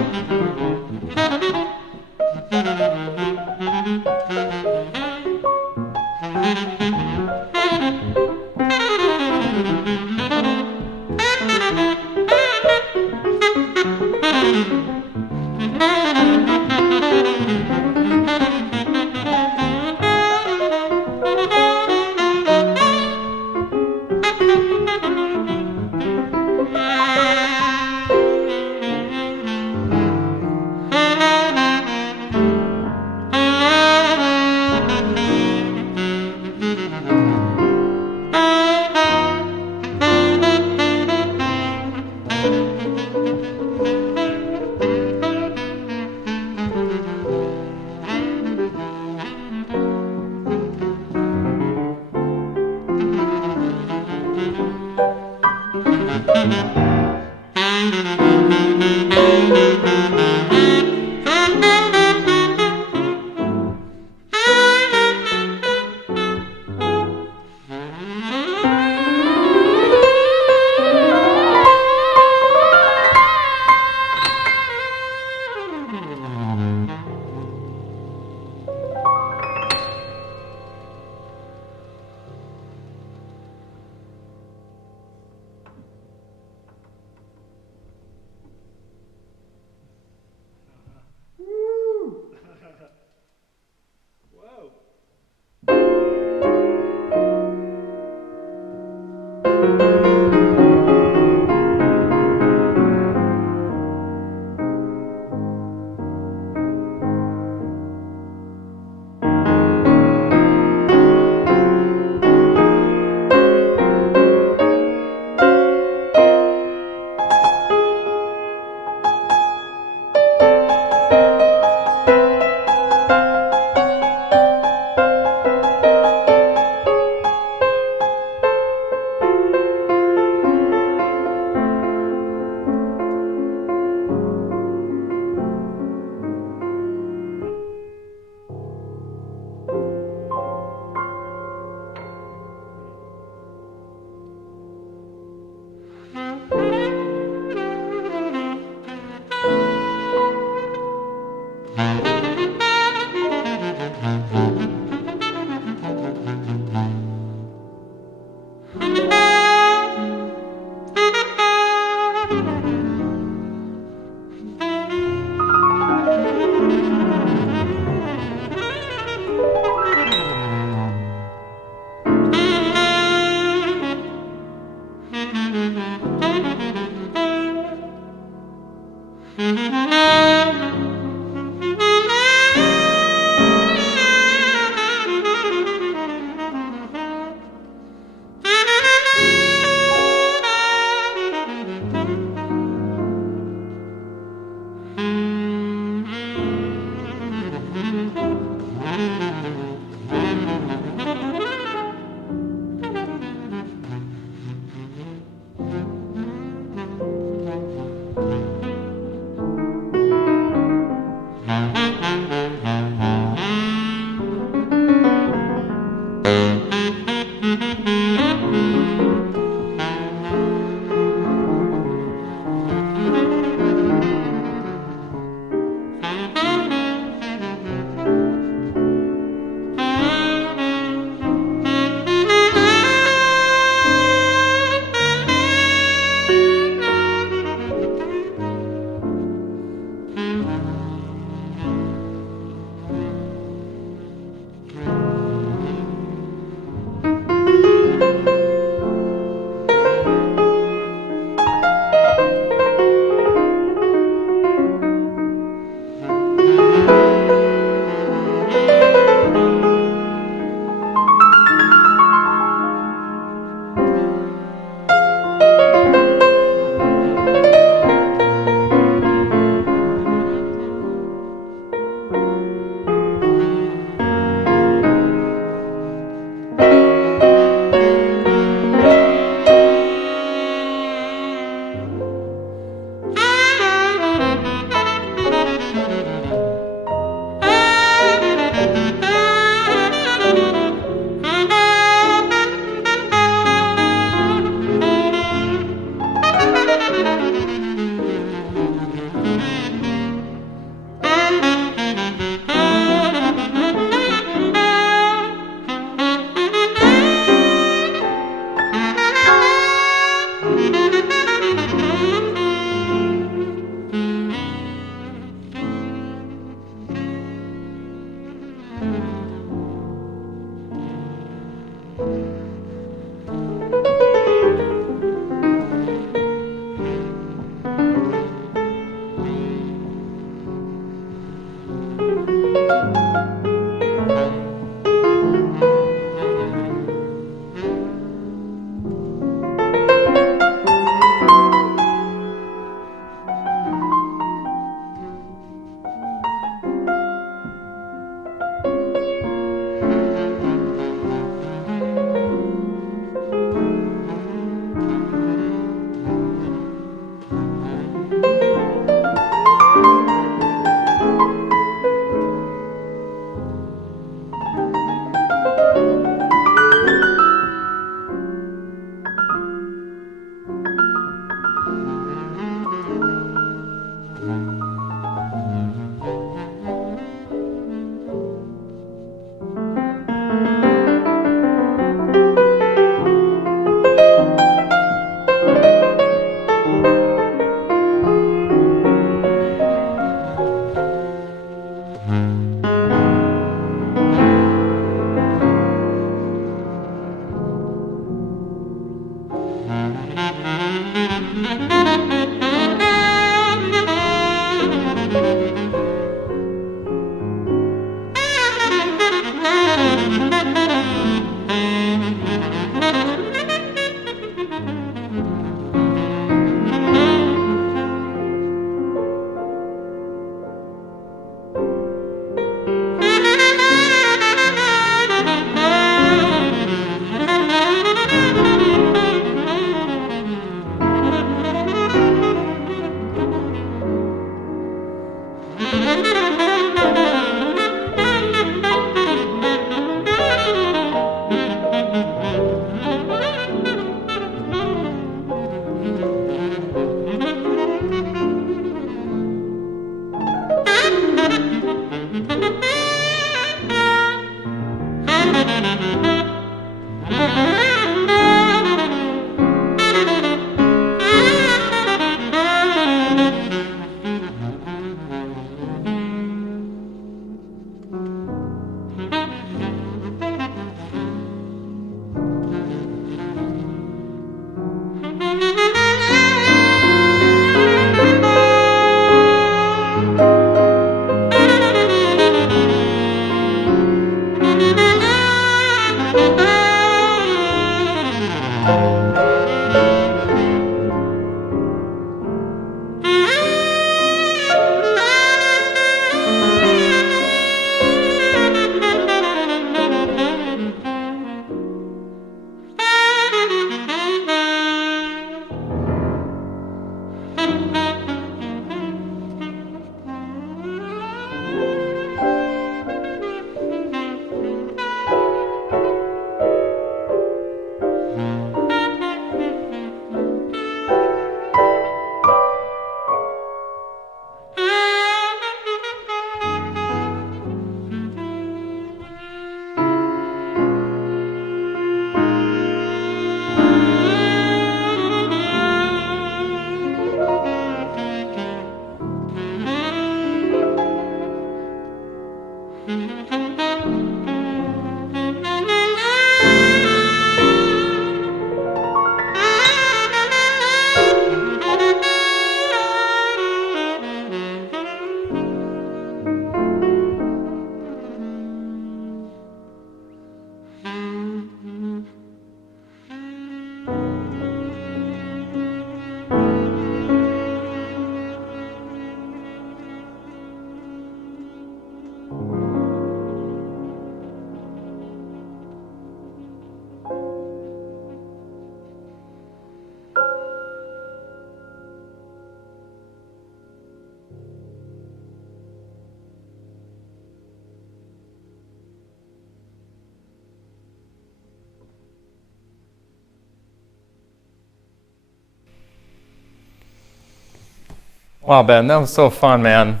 Wow, Ben, that was so fun, man.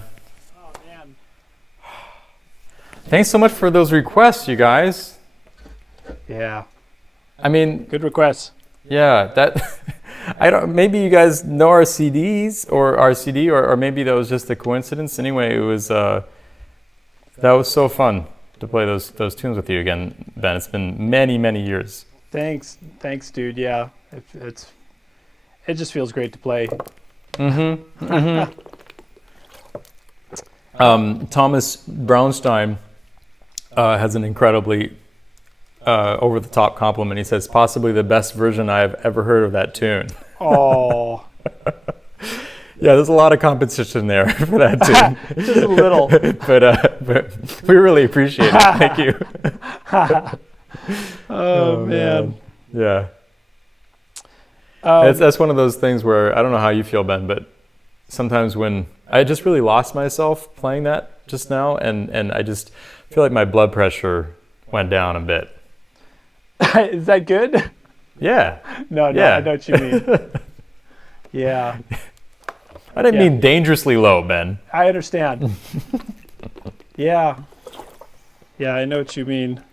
Oh, man. Thanks so much for those requests, you guys. Yeah. I mean, Good requests. yeah, that I don't. Maybe you guys know our CDs or our CD, or maybe that was just a coincidence. Anyway, it was that was so fun to play those tunes with you again, Ben. It's been many years. Thanks, dude. Yeah, it just feels great to play. Thomas Brownstein has an incredibly over-the-top compliment. He says, possibly the best version I've ever heard of that tune. Oh. Yeah, there's a lot of competition there for that tune. Just a little. but we really appreciate it. Thank you. Oh, man. Yeah. That's one of those things where I don't know how you feel, Ben, but sometimes when I just really lost myself playing that just now, and I just feel like my blood pressure went down a bit. Is that good? Yeah. No, Yeah. I know what you mean. Yeah. I didn't mean dangerously low, Ben. I understand. Yeah. Yeah, I know what you mean.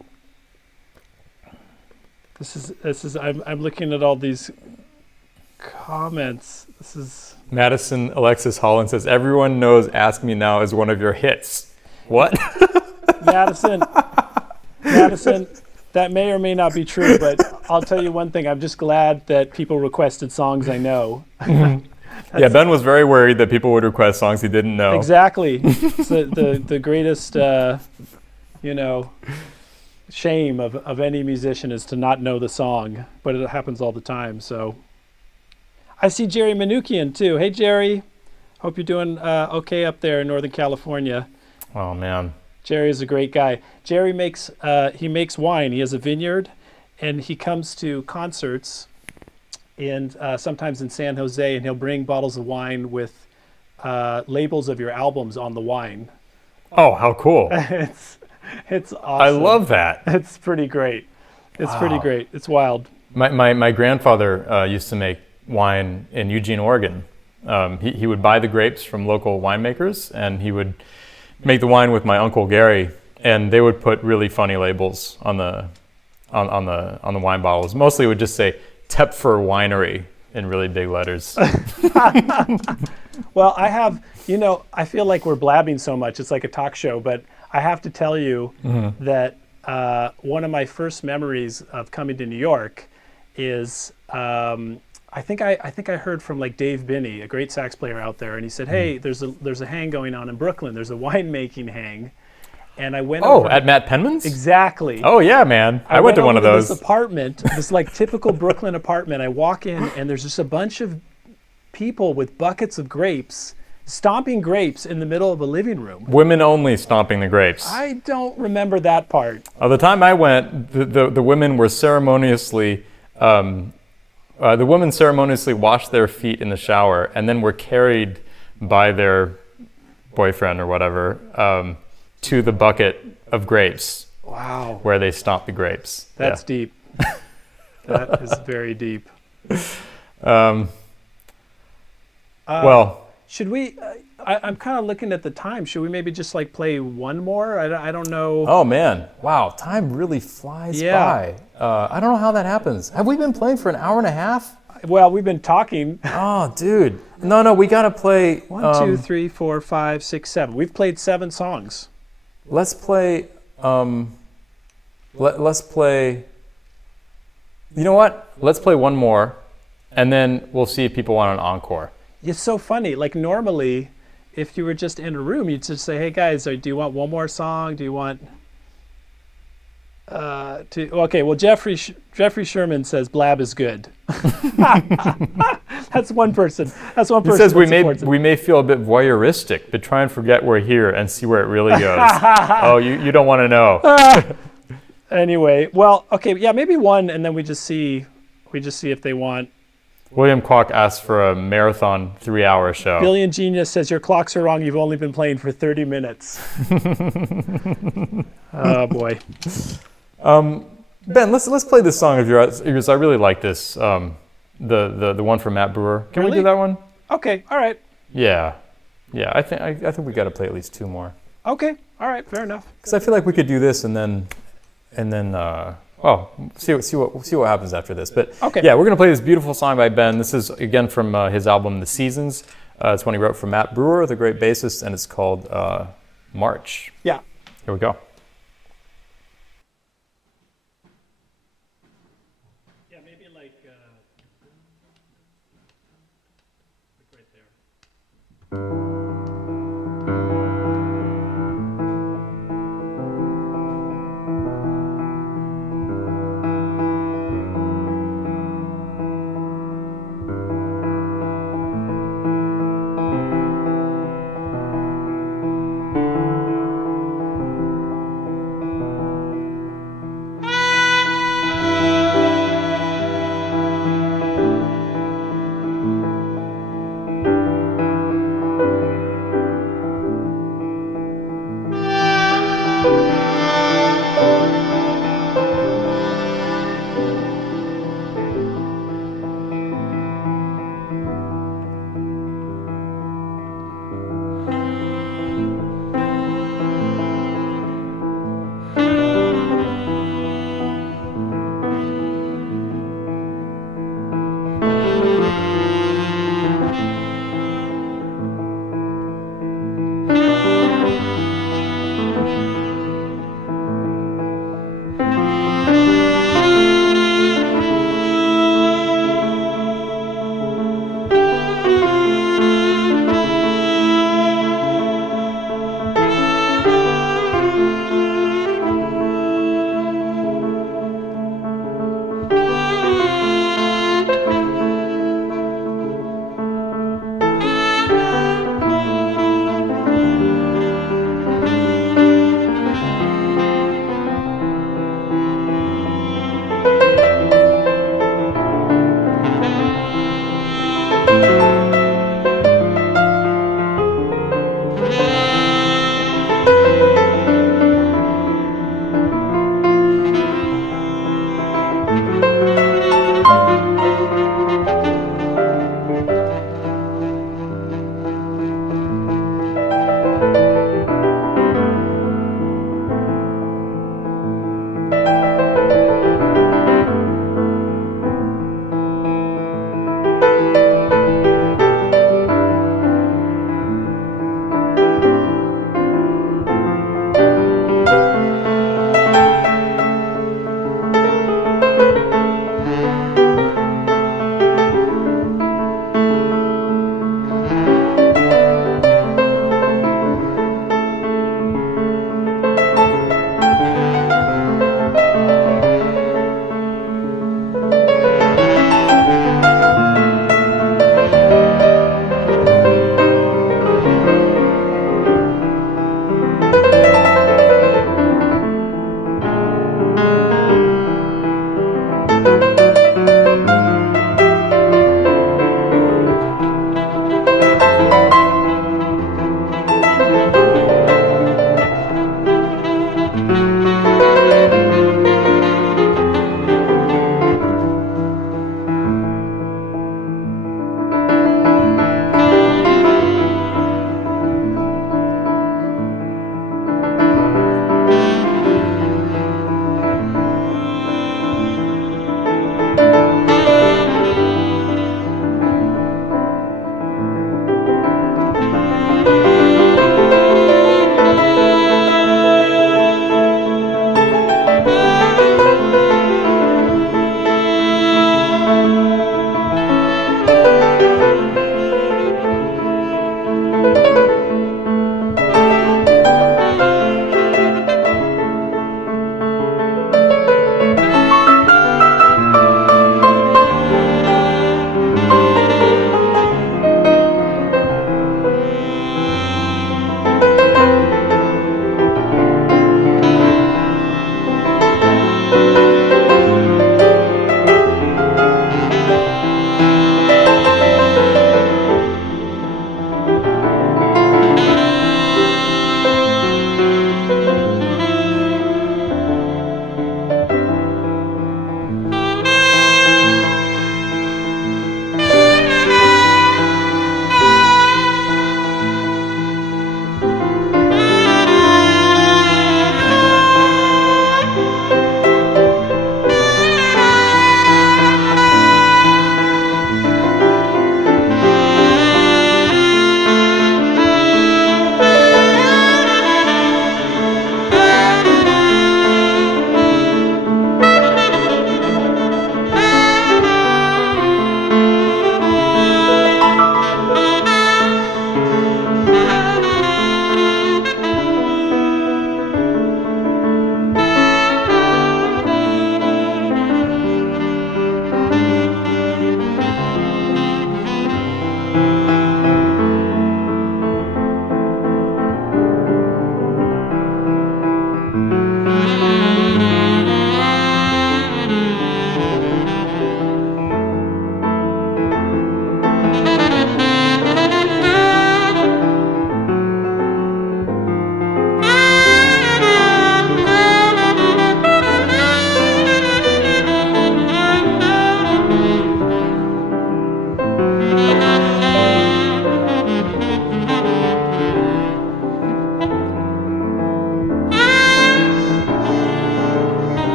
This is I'm looking at all these comments. This is Madison Alexis Holland says, everyone knows Ask Me Now is one of your hits. What? Madison, that may or may not be true, but I'll tell you one thing. I'm just glad that people requested songs I know. Yeah, Ben was very worried that people would request songs he didn't know. Exactly. It's the greatest, shame of any musician is to not know the song, but it happens all the time. So I see Jerry Manukian too. Hey, Jerry. Hope you're doing okay up there in Northern California. Oh, man. Jerry is a great guy. Jerry makes wine. He has a vineyard, and he comes to concerts, and sometimes in San Jose, and he'll bring bottles of wine with labels of your albums on the wine. Oh, how cool. It's awesome. I love that. It's pretty great. It's pretty great. It's wild. My grandfather used to make wine in Eugene, Oregon. He would buy the grapes from local winemakers, and he would make the wine with my Uncle Gary and they would put really funny labels on the wine bottles. Mostly it would just say Tepfer Winery in really big letters. Well, I have, I feel like we're blabbing so much. It's like a talk show, but I have to tell you that one of my first memories of coming to New York is I think I heard from like Dave Binney, a great sax player out there, and he said, "Hey, there's a hang going on in Brooklyn. There's a winemaking hang." And I went over at Matt Penman's? Exactly. Oh yeah, man. I went to one of those. This apartment, this like typical Brooklyn apartment. I walk in and there's just a bunch of people with buckets of grapes stomping grapes in the middle of a living room. Women only stomping the grapes. I don't remember that part. The time I went, the women were ceremoniously washed their feet in the shower and then were carried by their boyfriend or whatever to the bucket of grapes. Wow. Where they stomp the grapes. That's deep. That is very deep. Well, should we? I'm kind of looking at the time. Should we maybe just like play one more? I don't know. Oh man, wow, time really flies by. I don't know how that happens. Have we been playing for an hour and a half? Well, we've been talking. Oh, dude. No, we gotta play. 1, 2, 3, 4, 5, 6, 7. We've played 7 songs. Let's play. Let's play. You know what? Let's play one more, and then we'll see if people want an encore. It's so funny. Like normally, if you were just in a room, you'd just say, "Hey guys, do you want one more song? Do you want?" Okay. Well, Jeffrey Sherman says Blab is good. That's one person. That's one person. He says we may feel a bit voyeuristic, but try and forget we're here and see where it really goes. Oh, you don't want to know. Anyway, well, okay, yeah, maybe one, and then we just see if they want. William Kwok asked for a marathon 3-hour show. Billion Genius says your clocks are wrong. You've only been playing for 30 minutes. Oh boy. Ben, let's play this song of yours. I really like this. The one from Matt Brewer. Can we do that one? Okay. All right. Yeah. I think we got to play at least 2 more. Okay. All right. Fair enough. Because I feel like we could do this and then see what happens after this. But okay. Yeah, we're gonna play this beautiful song by Ben. This is again from his album The Seasons. It's one he wrote for Matt Brewer, the great bassist, and it's called March. Yeah. Here we go. Yeah, maybe like right there.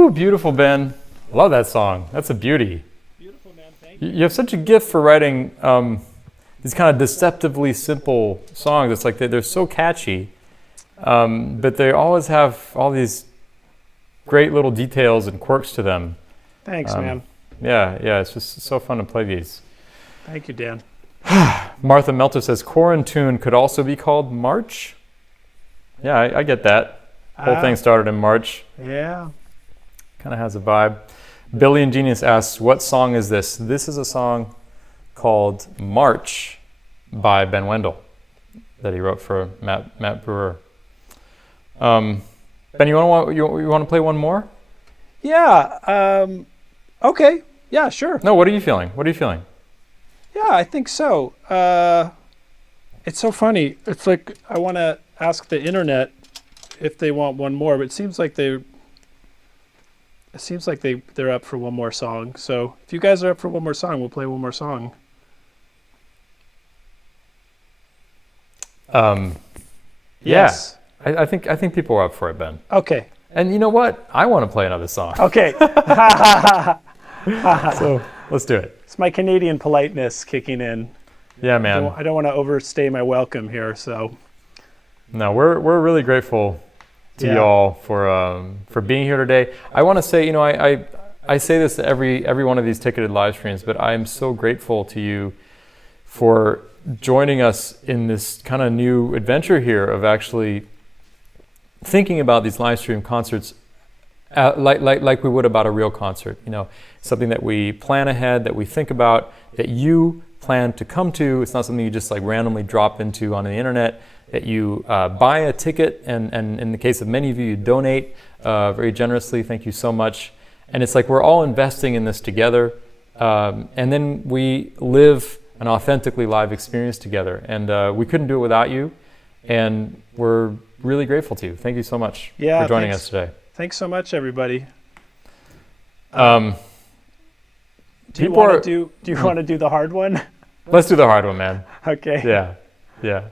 Woo, beautiful, Ben. Love that song. That's a beauty. Beautiful, man. Thank You have such a gift for writing these kind of deceptively simple songs. It's like they're so catchy, but they always have all these great little details and quirks to them. Thanks, man. Yeah, it's just so fun to play these. Thank you, Dan. Martha Melter says, Quarantune could also be called March. Yeah, I get that. Whole thing started in March. Yeah. Kind of has a vibe. Billion Genius asks, what song is this? This is a song called March by Ben Wendel that he wrote for Matt Brewer. Ben, you want to play one more? Yeah. Okay. Yeah, sure. No, what are you feeling? Yeah, I think so. It's so funny. It's like I want to ask the internet if they want one more, but it seems like they're up for one more song. So if you guys are up for one more song, we'll play one more song. Yes. I think people are up for it, Ben. Okay. And you know what? I want to play another song. Okay. So let's do it. It's my Canadian politeness kicking in. Yeah, man. I don't want to overstay my welcome here, so. No, we're really grateful to y'all for being here today. I want to say, you know, I say this to every one of these ticketed live streams, but I am so grateful to you for joining us in this kind of new adventure here of actually thinking about these live stream concerts like we would about a real concert. You know, something that we plan ahead, that we think about, that you plan to come to. It's not something you just like randomly drop into on the internet, that you buy a ticket, and in the case of many of you donate very generously. Thank you so much. And it's like we're all investing in this together, and then we live an authentically live experience together. And we couldn't do it without you, and we're really grateful to you. Thank you so much for joining us today. Thanks so much, everybody. Do you want to do the hard one? Let's do the hard one, man. Okay. Yeah.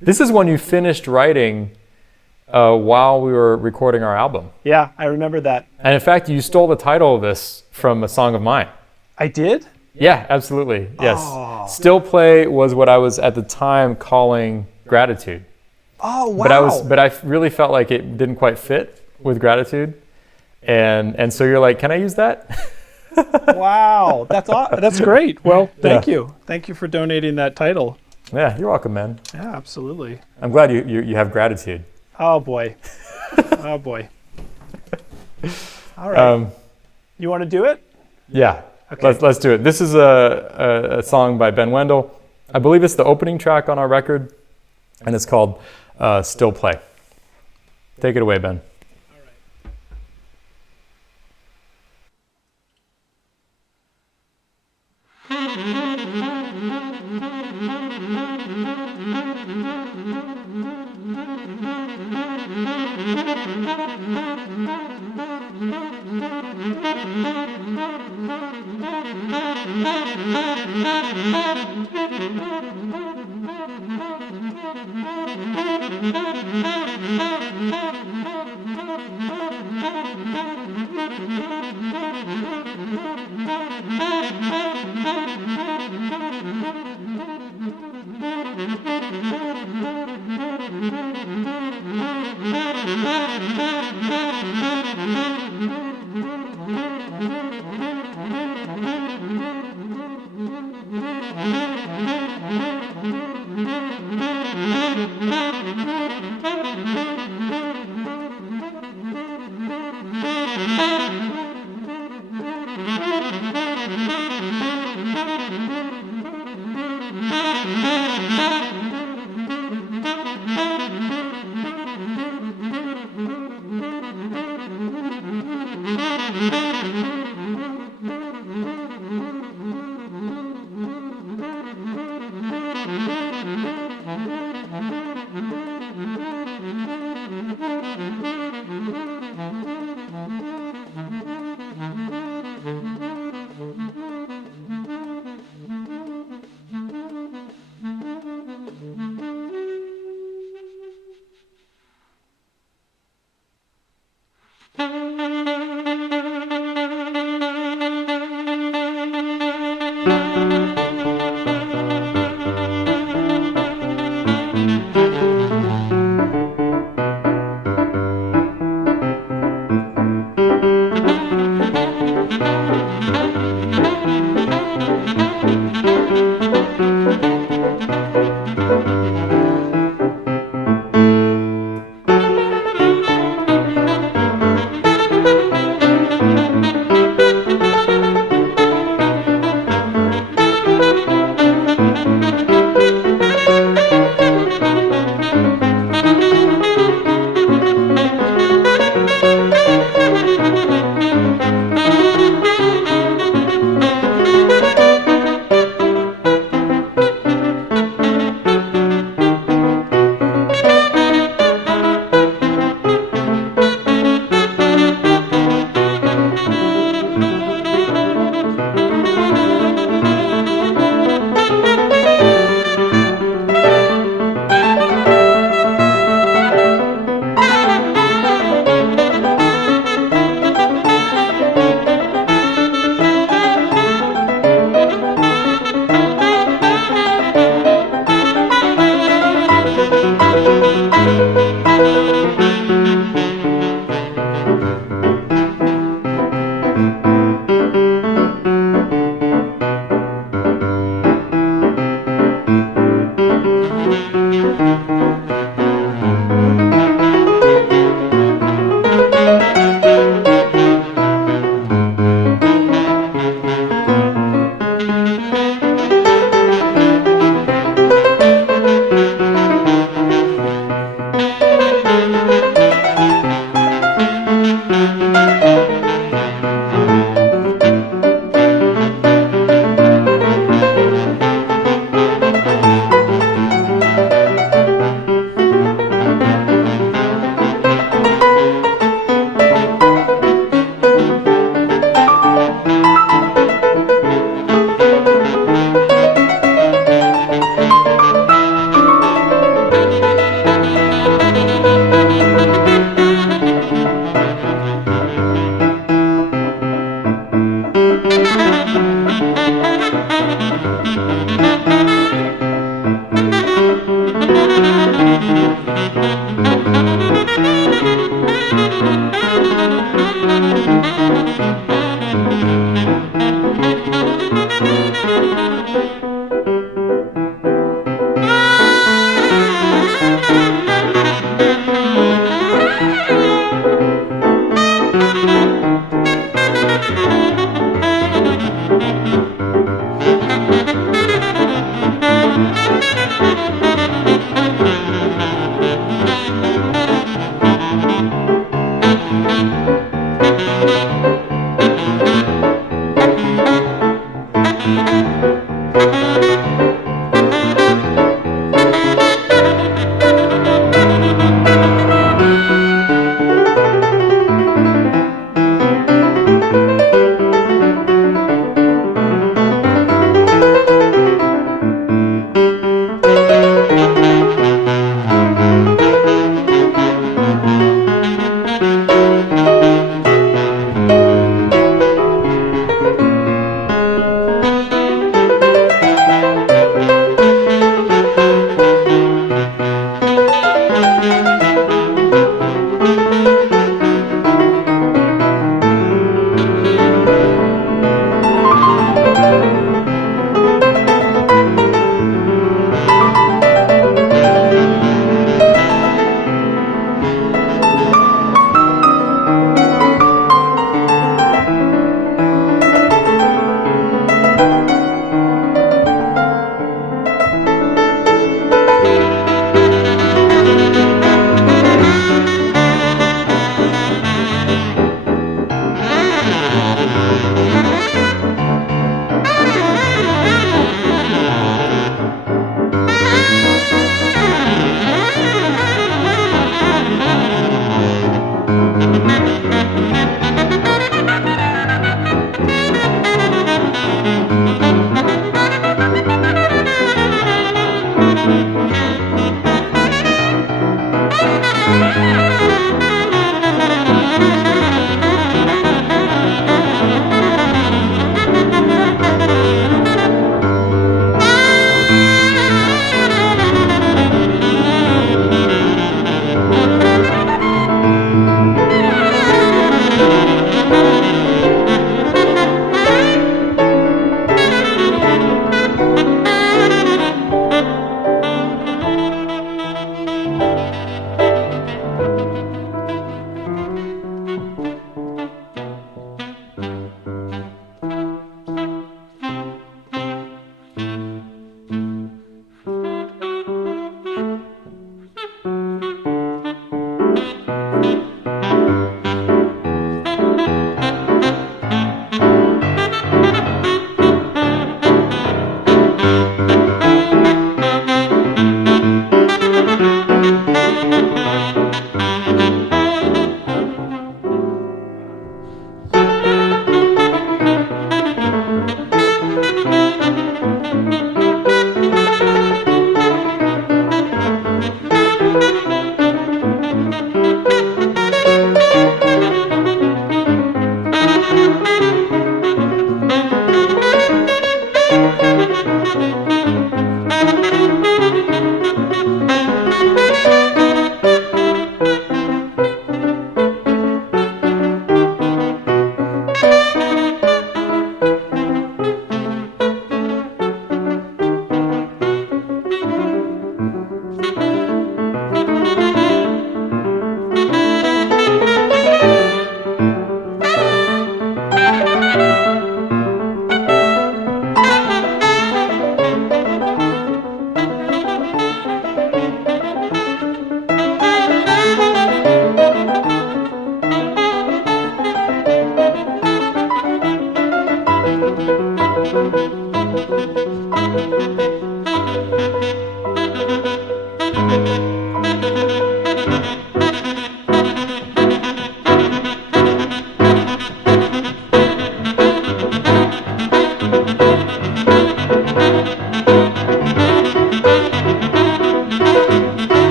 This is one you finished writing while we were recording our album. Yeah, I remember that. And in fact, you stole the title of this from a song of mine. I did? Yeah, absolutely. Yes. Oh. Still Play was what I was at the time calling Gratitude. Oh, wow. But I really felt like it didn't quite fit with Gratitude. And so you're like, can I use that? Wow, that's great. Well, thank you. Thank you for donating that title. Yeah, you're welcome, man. Yeah, absolutely. I'm glad you have gratitude. Oh, boy. Oh, boy. All right. You want to do it? Yeah. Okay. Let's do it. This is a song by Ben Wendel. I believe it's the opening track on our record, and it's called Still Play. Take it away, Ben.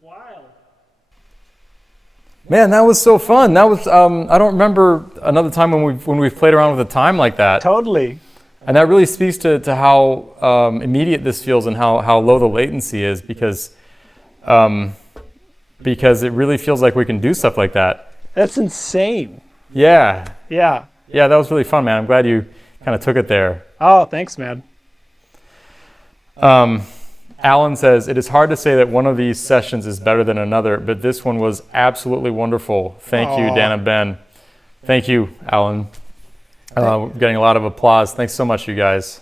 Wild. Man, that was so fun. That was I don't remember another time when we've played around with the time like that. Totally. And that really speaks to how immediate this feels and how low the latency is because it really feels like we can do stuff like that. That's insane. Yeah. Yeah. Yeah, that was really fun, man. I'm glad you kind of took it there. Oh, thanks, man. Alan says, it is hard to say that one of these sessions is better than another, but this one was absolutely wonderful. Thank you, Dan and Ben. Thank you, Alan. We're getting a lot of applause. Thanks so much, you guys.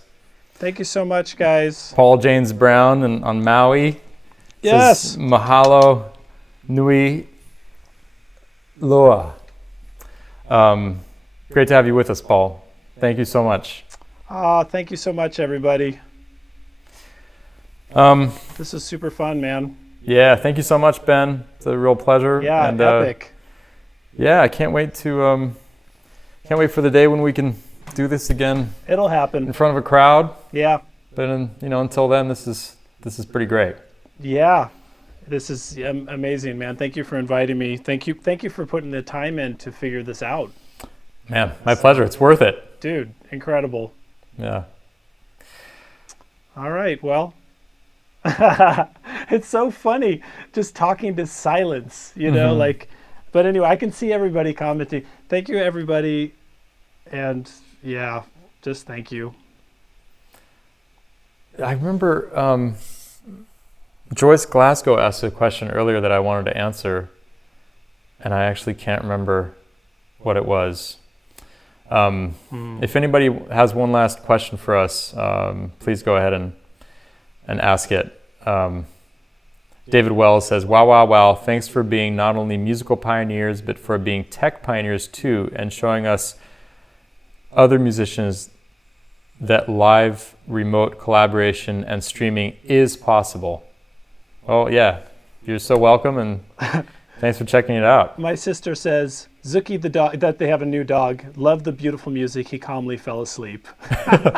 Thank you so much, guys. Paul James Brown on Maui. Yes. Says, Mahalo Nui Loa. Great to have you with us, Paul. Thank you so much. Thank you so much, everybody. This is super fun, man. Yeah, thank you so much, Ben. It's a real pleasure. Yeah, and, epic. Yeah, I can't wait to can't wait for the day when we can do this again It'll happen. in front of a crowd. Yeah. But until then, this is pretty great. Yeah. This is amazing, man. Thank you for inviting me. Thank you for putting the time in to figure this out. Man, my pleasure. It's worth it. Dude, incredible. Yeah. All right, well, it's so funny just talking to silence, but anyway, I can see everybody commenting. Thank you, everybody. And yeah, just thank you. I remember Joyce Glasgow asked a question earlier that I wanted to answer, and I actually can't remember what it was. If anybody has one last question for us, please go ahead and ask it. David Wells says, wow, thanks for being not only musical pioneers, but for being tech pioneers too, and showing us other musicians that live remote collaboration and streaming is possible. Oh yeah, you're so welcome, and thanks for checking it out. My sister says, Zuki the dog, that they have a new dog, loved the beautiful music, he calmly fell asleep.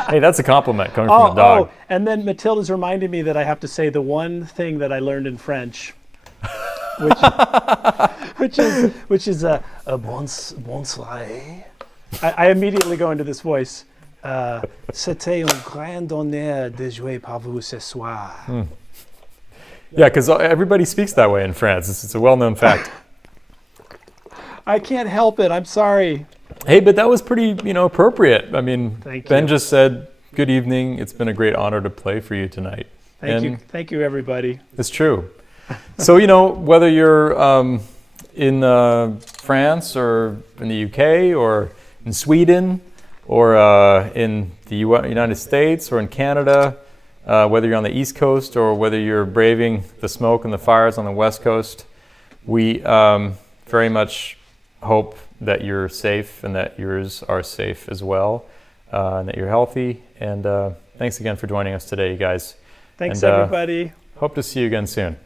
Hey, that's a compliment coming from a dog. Oh, and then Matilda's reminded me that I have to say the one thing that I learned in French, which is a bonsoir. I immediately go into this voice. C'était un grand honneur de jouer par vous ce soir. Yeah, because everybody speaks that way in France. It's a well-known fact. I can't help it. I'm sorry. Hey, but that was pretty, appropriate. I mean, Thank Ben you. just said, good evening. It's been a great honor to play for you tonight. Thank you, everybody. It's true. So, whether you're in France or in the UK or in Sweden or in the United States or in Canada, whether you're on the East Coast or whether you're braving the smoke and the fires on the West Coast, we very much hope that you're safe and that yours are safe as well, and that you're healthy. And thanks again for joining us today, you guys. Thanks, and, everybody. Hope to see you again soon.